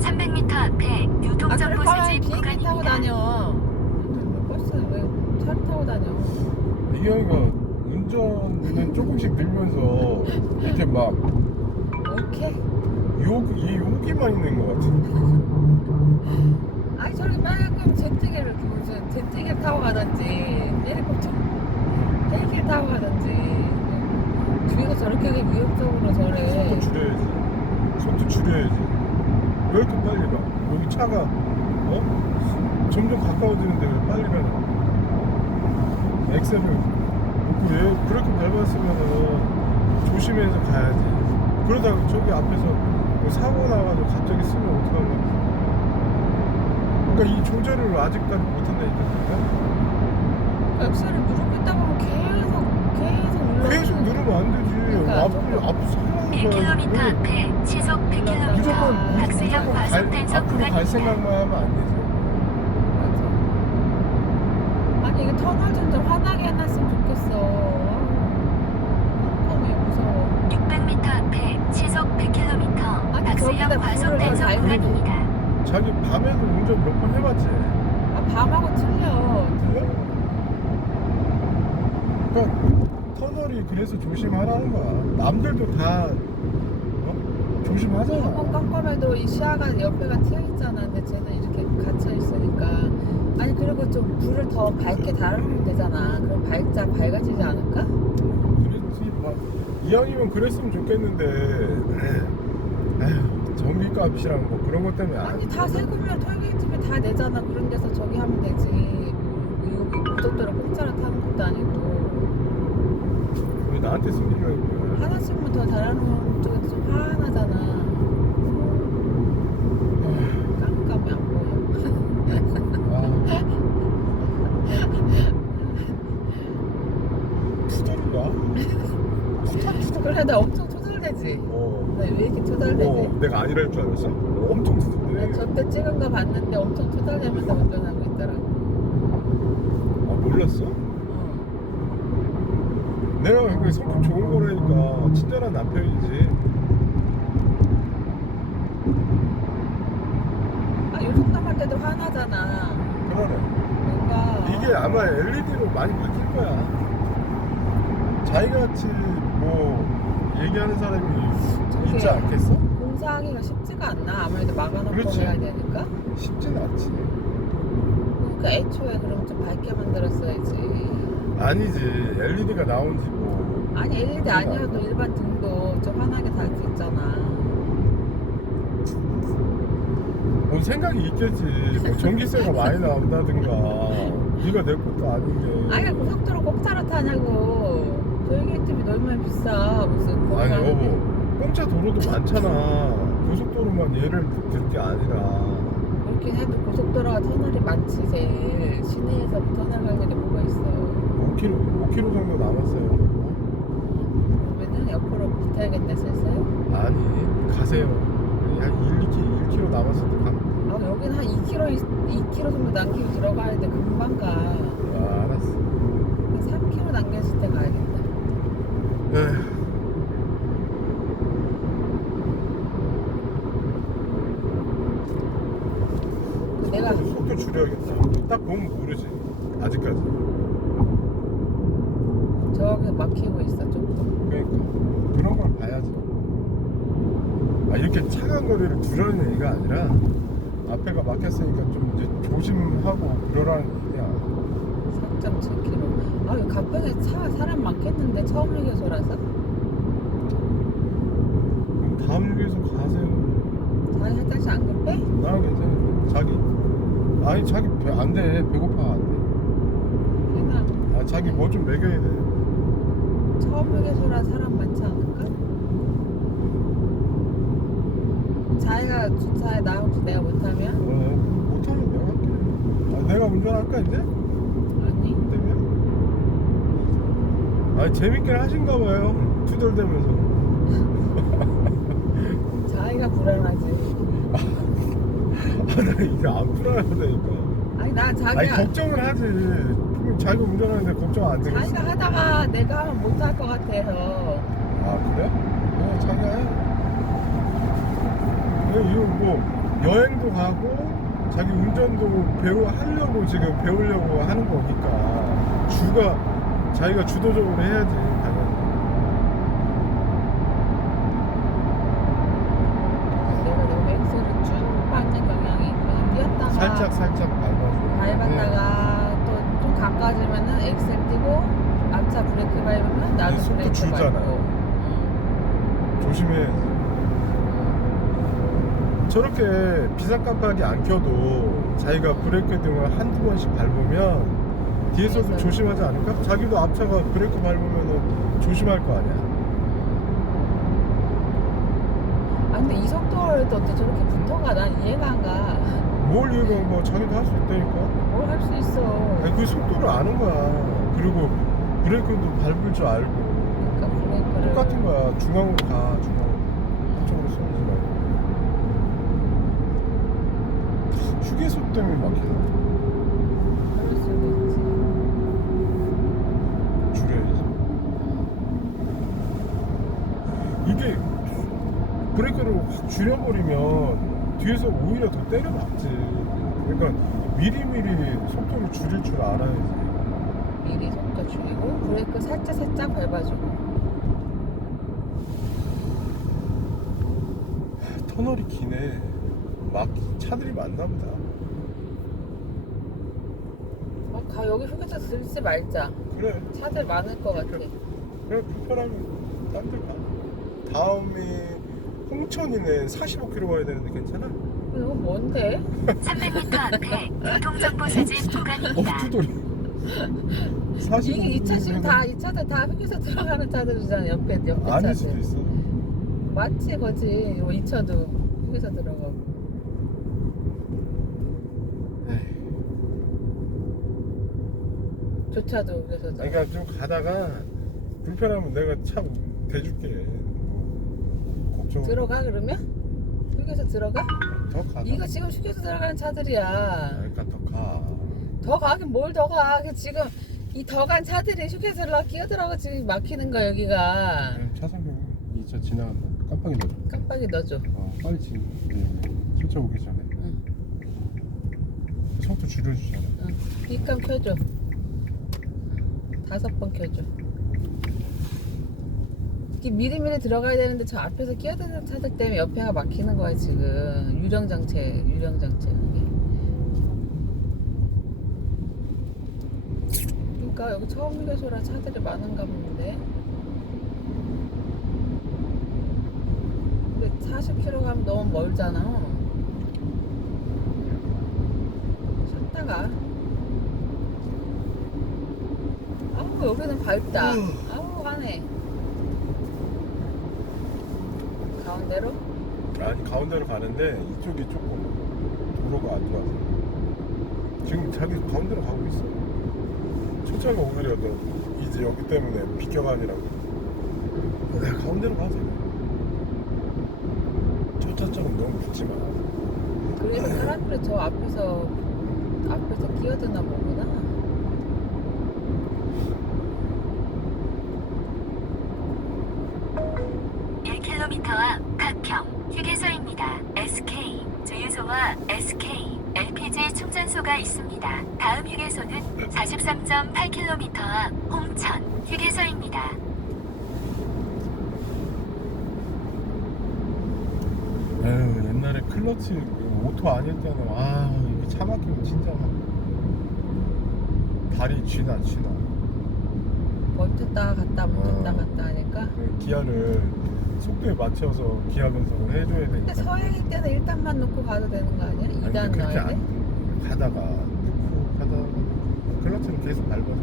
300m 앞에 교통정보 그래, 수집 비행기 타고 구간입니다. 다녀. 버스 왜 차를 타고 다녀? 이경이가 운전은 조금씩 늘면서 이렇게 막 오케이. 욕이만 있는 것 같아. 저렇게 빨간 거면 제트기를 무슨 제트기를 타고 가든지 헬기를 타고 가든지. 뒤에서 저렇게 위협적으로 저래. 속도 줄여야지. 왜 이렇게 빨리 가? 여기 차가 점점 가까워지는데 왜 빨리 가나? 엑셀을 놓고 왜 브레이크 밟았으면은 조심해서 가야지. 그러다가 저기 앞에서 뭐 사고 나가지고 갑자기 쓰면 어떡하냐? 그러니까 이 조절을 아직까지 못한다니까. 엑셀을 누르고 있다 보면 계속 눌러. 누르면 안 되지. 그러니까 앞으로 사람이 1km 앞에 시속 100km 무조건 박스형 과속 단속 앞으로 갈 구간입니다. 생각만 하면 안 되지. 맞아. 이게 터널 좀 환하게 해놨으면 좋겠어. 깜깜해 무서워. 600m 앞에 시속 100km 박스형 저기다 과속 불을 단속 잘 구간입니다. 자기 밤에도 운전 몇 번 해봤지? 밤하고 틀려. 틀려? 그러니까 터널이 그래서 조심하라는 거야. 남들도 다 조심하잖아. 한번 깜깜해도 이 시야가 옆에가 트여 있잖아. 근데 쟤는 이렇게 갇혀 있으니까. 그리고 좀 불을 더 밝게 달아놓으면 되잖아. 그럼 밝아지지 않을까? 그래서 이왕이면 그랬으면 좋겠는데 전기값이랑 뭐 그런 것 때문에 다 세금이랑 톨게이트비 다 내잖아. 그런 데서 저기 하면 되지. 여기 고속도로 공짜로 타는 것도 아니고. 왜 나한테 숨기려고 그래? 하나씩만 더 달아놓으면 쪽에도 좀 화나잖아. 깜깜해 안 보여. 투덜인가? 그래 나 엄청 투덜대지. 나 왜 이렇게 투덜대지? 내가 아니랄 줄 알았어? 엄청 투덜대. 저때 찍은 거 봤는데 엄청 투덜대면서 운전하고 있더라고. 몰랐어? 내가 그 성격 좋은 거라니까 친절한 남편이지. 요 정도만 돼도 화나잖아. 그러네. 뭔가 이게 아마 LED로 많이 바뀔 거야. 자기같이 뭐 얘기하는 사람이 있지 않겠어? 공사하기가 쉽지가 않나? 아무래도 막아놓고 그렇지. 해야 되니까. 쉽진 않지. 그러니까 애초에 그럼 좀 밝게 만들었어야지. 아니지. LED가 나온지 뭐. 아니 LED 아니어도 일반 등도 좀 환하게 달 수 있잖아. 뭐 생각이 있겠지. 뭐 전기세가 많이 나온다든가. 네가 낼 것도 아닌데. 고속도로 공짜로 타냐고. 톨게이트비 얼마나 비싸. 무슨 거기 아니 가는데. 여보, 공짜 도로도 많잖아. 고속도로만 예를 들 게 아니라. 그렇긴 해도 고속도로가 터널이 많지 제일. 시내에서부터 터널 갈 일이 뭐가 있어. 5km 정도 남았어요. 그러면은 옆으로 붙어야겠네 슬슬. 아니 가세요. 한 1km 남았을 때 가. 여긴 한 2km 정도 남기고 들어가야 돼. 금방 가. 알았어. 한 3km 남겼을 때 가야겠다. 내가 속도 줄여야겠다. 딱 보면 모르지. 아직까지. 저기 막히고 있어 조금. 그러니까 그런 걸 봐야지. 이렇게 차간 거리를 두려는 얘기가 아니라 앞에가 막혔으니까 좀 이제 조심하고 그러라는 얘기야. 4.7km. 여기 가평에 사람 많겠는데 처음 휴게소라서. 그럼 다음 휴게소 가세요. 자기 살짝씩 안 급해? 나 괜찮아. 자기 안 돼. 배고파 안 돼. 그냥 자기 뭐 좀 먹여야 돼. 처음 휴게소라 사람 많지 않을까? 자기가 주차에 나 혹시 내가 못하면? 못하면 내가 할게. 내가 운전할까 이제? 아니. 때문에? 재밌게 하신가 봐요. 투덜대면서. 자기가 불안하지. 나 이게 안 불안하다니까. 아니 나 아니 자기야 걱정을 하지. 자기가 운전하는데 걱정 안 되겠어. 자기가 하다가 내가 하면 못할 것 같아서. 아 그래? 자기가 해. 이거 뭐 여행도 가고 자기 운전도 하려고 지금 배우려고 하는 거니까 자기가 주도적으로 해야지 당연히. 내가 너무 엑셀을 쭉 밟는 경향이 그냥 뛰었다가 살짝 밟아줘. 밟았다가 또 좀 가까워지면은 엑셀 뛰고 앞차 브레이크 밟으면 나도 속도 브레이크 줄잖아. 밟고. 조심해. 저렇게 비상 깜빡이 안 켜도 자기가 브레이크 등을 한두 번씩 밟으면 뒤에서도 뒤에서. 조심하지 않을까? 자기도 앞차가 브레이크 밟으면 조심할 거 아니야. 아 근데 이 속도를 어떻게 저렇게 붙어가? 난 이해가 안 가. 뭘 이거 뭐 자기도 할 수 있다니까. 뭘 할 수 있어. 아니 그 속도를 아는 거야. 그리고 브레이크도 밟을 줄 알고. 그러니까 브레이크를 똑같은 거야. 중앙으로 가. 중앙으로. 한쪽으로 쏘지 말고. 휴게소 때문에 막히나? 그럴 수도 있지. 줄여야지. 이게 브레이크를 확 줄여버리면 뒤에서 오히려 더 때려박지. 그러니까 미리미리 속도를 줄일 줄 알아야지. 미리 속도 줄이고 브레이크 살짝 밟아주고. 터널이 기네. 막 차들이 많나 보다. 여기 휴게소 들지 말자. 그래. 차들 많을 것 같아. 그래 불편하면 딴 데 가. 다음에 홍천이네. 45km 가야 되는데 괜찮아? 이거 뭔데? 300m 앞에 교통정보 사진 구간입니다. 투돌이. 이게 이 차 지금 이 차들 다 휴게소 들어가는 차들이잖아. 옆에 아닐 차들. 수도 있어. 맞지 거지. 이 차도 휴게소 들어가고. 저 차도 휴게소 들어가고. 그러니까 좀 가다가 불편하면 내가 차 대줄게. 걱정. 들어가 그러면? 휴게소 들어가? 더 가. 이거 지금 휴게소 들어가는 차들이야. 그러니까 더 가. 더 가긴 뭘 더 가. 지금 이 더 간 차들이 휴게소로 끼어들어가 지금 막히는 거야 여기가. 그냥 차선경 이차 지나간다. 깜빡이 넣어줘. 깜빡이 넣어줘. 빨리 지금 출차 오기 전에. 응. 속도 줄여주잖아. 응. 빛감 켜줘. 5번 켜줘. 이게 미리미리 들어가야 되는데 저 앞에서 끼어드는 차들 때문에 옆에가 막히는 거야 지금. 유령장치 이게. 그러니까 여기 처음 휴게소라 차들이 많은가 본데. 근데 40km 가면 너무 멀잖아. 쉬었다가. 아우 여기는 밝다. 아우 하네. 가운데로? 아니 가운데로 가는데 이쪽이 조금 도로가 안 좋아서 지금 자기 가운데로 가고 있어. 초차가 오히려 너 이제 여기 때문에 비켜가니라고. 내가 가운데로 가자. 초차처럼 너무 붙지 마. 그래서 사람들이 저 앞에서 끼어드나 보구나. 킬로미터와 가평 휴게소입니다. SK 주유소와 SK LPG 충전소가 있습니다. 다음 휴게소는 43.8km 앞 홍천 휴게소입니다. 에휴 옛날에 클러치 오토 아니었잖아. 이게 차 막히면 진짜 막 다리 쥐나. 멈췄다가 갔다 하니까. 기아를 속도에 맞춰서 기아 변속을 해줘야 되니까. 근데 서행일 때는 1단만 놓고 가도 되는 거 아니야? 아니, 2단 그렇게 넣어야 돼? 안 돼. 가다가 넣고 가다가 클러치는 계속 밟아줘야 돼.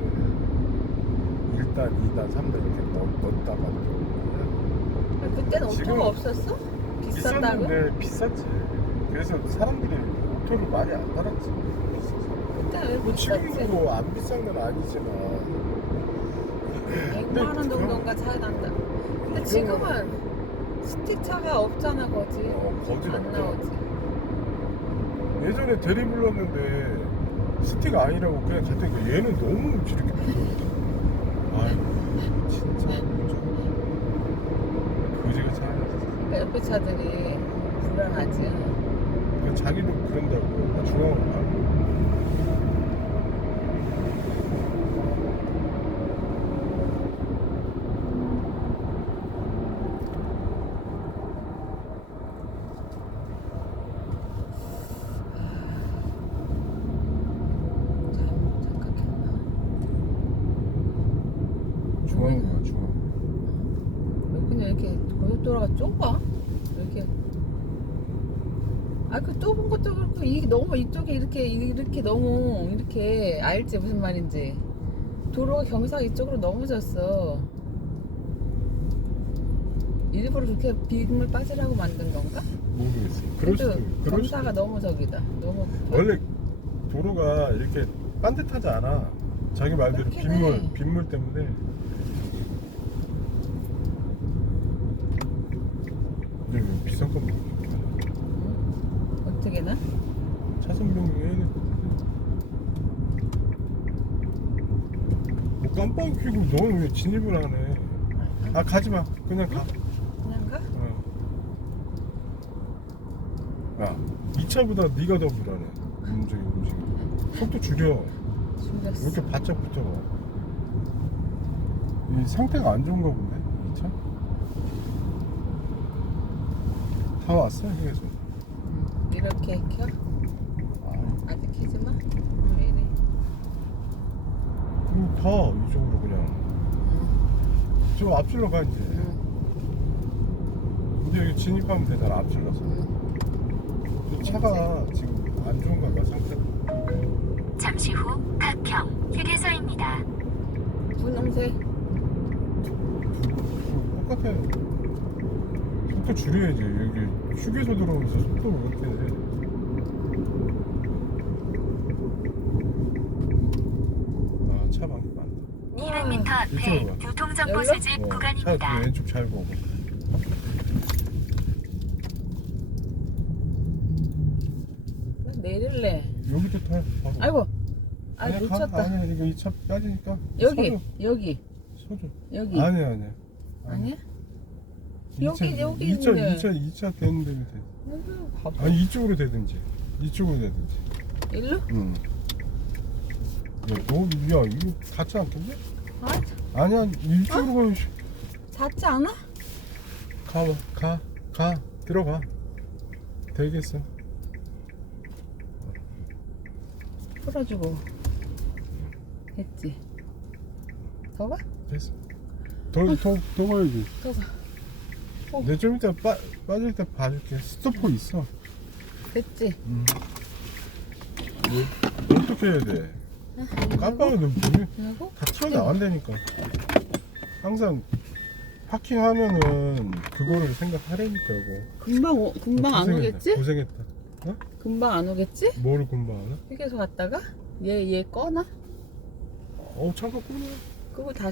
1단, 2단, 3단 이렇게 넣었다가 그때는 지금 오토가 없었어? 비쌌다고? 비쌌는데 비쌌지. 그래서 사람들이 오토를 많이 안 달았지. 비싸서. 그때는 왜 뭐 비쌌지? 지금 뭐안 비싼 건 아니지만 100만 원 정도인가 차이 난다. 근데 지금은 스틱차가 없잖아 거지. 거진 안 없죠. 나오지. 예전에 대리 불렀는데 스티가 아니라고 그냥 갔더니 얘는 너무 이렇게 부드러워. 아이고 진짜 거지가 참. 그러니까 옆에 차들이 불안하지. 그러니까 자기도 그런다고 나 중앙으로 가고. 착각했나? 중앙으로 가 중앙. 여기는 이렇게 고속도로가 좁아? 이렇게. 아, 그 좁은 것도 그렇고, 이게 너무 이쪽에 이렇게 너무, 이렇게, 알지? 무슨 말인지. 도로가 경사가 이쪽으로 넘어졌어. 일부러 그렇게 빗물 빠지라고 만든 건가? 모르겠어. 그럴 수도. 그럴 경사가 수도. 너무 저기다. 너무. 원래 도로가 이렇게 반듯하지 않아. 자기 말대로 그렇긴 해. 빗물 때문에. 근데 왜 비상금 어떻게 나? 차선 변경해야 돼. 뭐 깜빡이 켜고 너는 왜 진입을 안 해? 아 가지마. 그냥 가. 그냥 가? 야 2차보다 네가 더 불안해. 움직이. 속도 줄여. 왜 숨겼어. 이렇게 바짝 붙어가? 이 상태가 안 좋은가 본데, 이 차? 다 왔어, 휴게소. 이렇게 켜? 아, 아직 켜지 마? 왜 이래? 그럼 가, 이쪽으로 그냥. 저 앞질러 가, 이제. 이제 여기 진입하면 되잖아, 앞질러서. 이 차가 지금 안 좋은가 봐, 상태가. 잠시 후 각형 휴게소입니다. 분홍색. 똑같아. 속도 줄여야지. 여기 휴게소 들어오면서 속도를 왜 이렇게 해? 아, 차 많이 많다. 200m 앞에 이쪽으로 와. 교통정보 열려? 수집 차 구간입니다. 왼쪽 잘 보고. 나 내릴래. 여기도 타. 바로. 아이고. 아, 아니야, 가. 놓쳤다. 아니야, 이거 이 차 빠지니까. 여기, 여기, 서줘. 여기. 아니야. 아니야? 이 차, 여기 이 차, 있는데. 이 차 되는 데면 돼. 여기 봐봐. 아니 이쪽으로 되든지. 이쪽으로 되든지. 일로? 응. 야, 이거 닿지 않겠네? 아, 아니야, 이쪽으로 가면 닿지 않아? 가. 들어가. 되겠어. 풀어주고. 됐지? 더 가? 됐어. 더 가야지. 더 가. 내 좀 이따 빠질 때 봐줄게. 스토퍼 있어. 됐지? 어떻게 해야 돼? 깜빡이 너 뭐야? 그리고 다 튀어나간다니까. 항상 파킹하면은 그거를 생각하라니까 이거. 금방 안 고생했다, 오겠지? 고생했다. 어? 금방 안 오겠지? 뭐를 금방 하나? 휴게소 갔다가 얘 꺼나? 잠깐 꺼내. 끄고 다시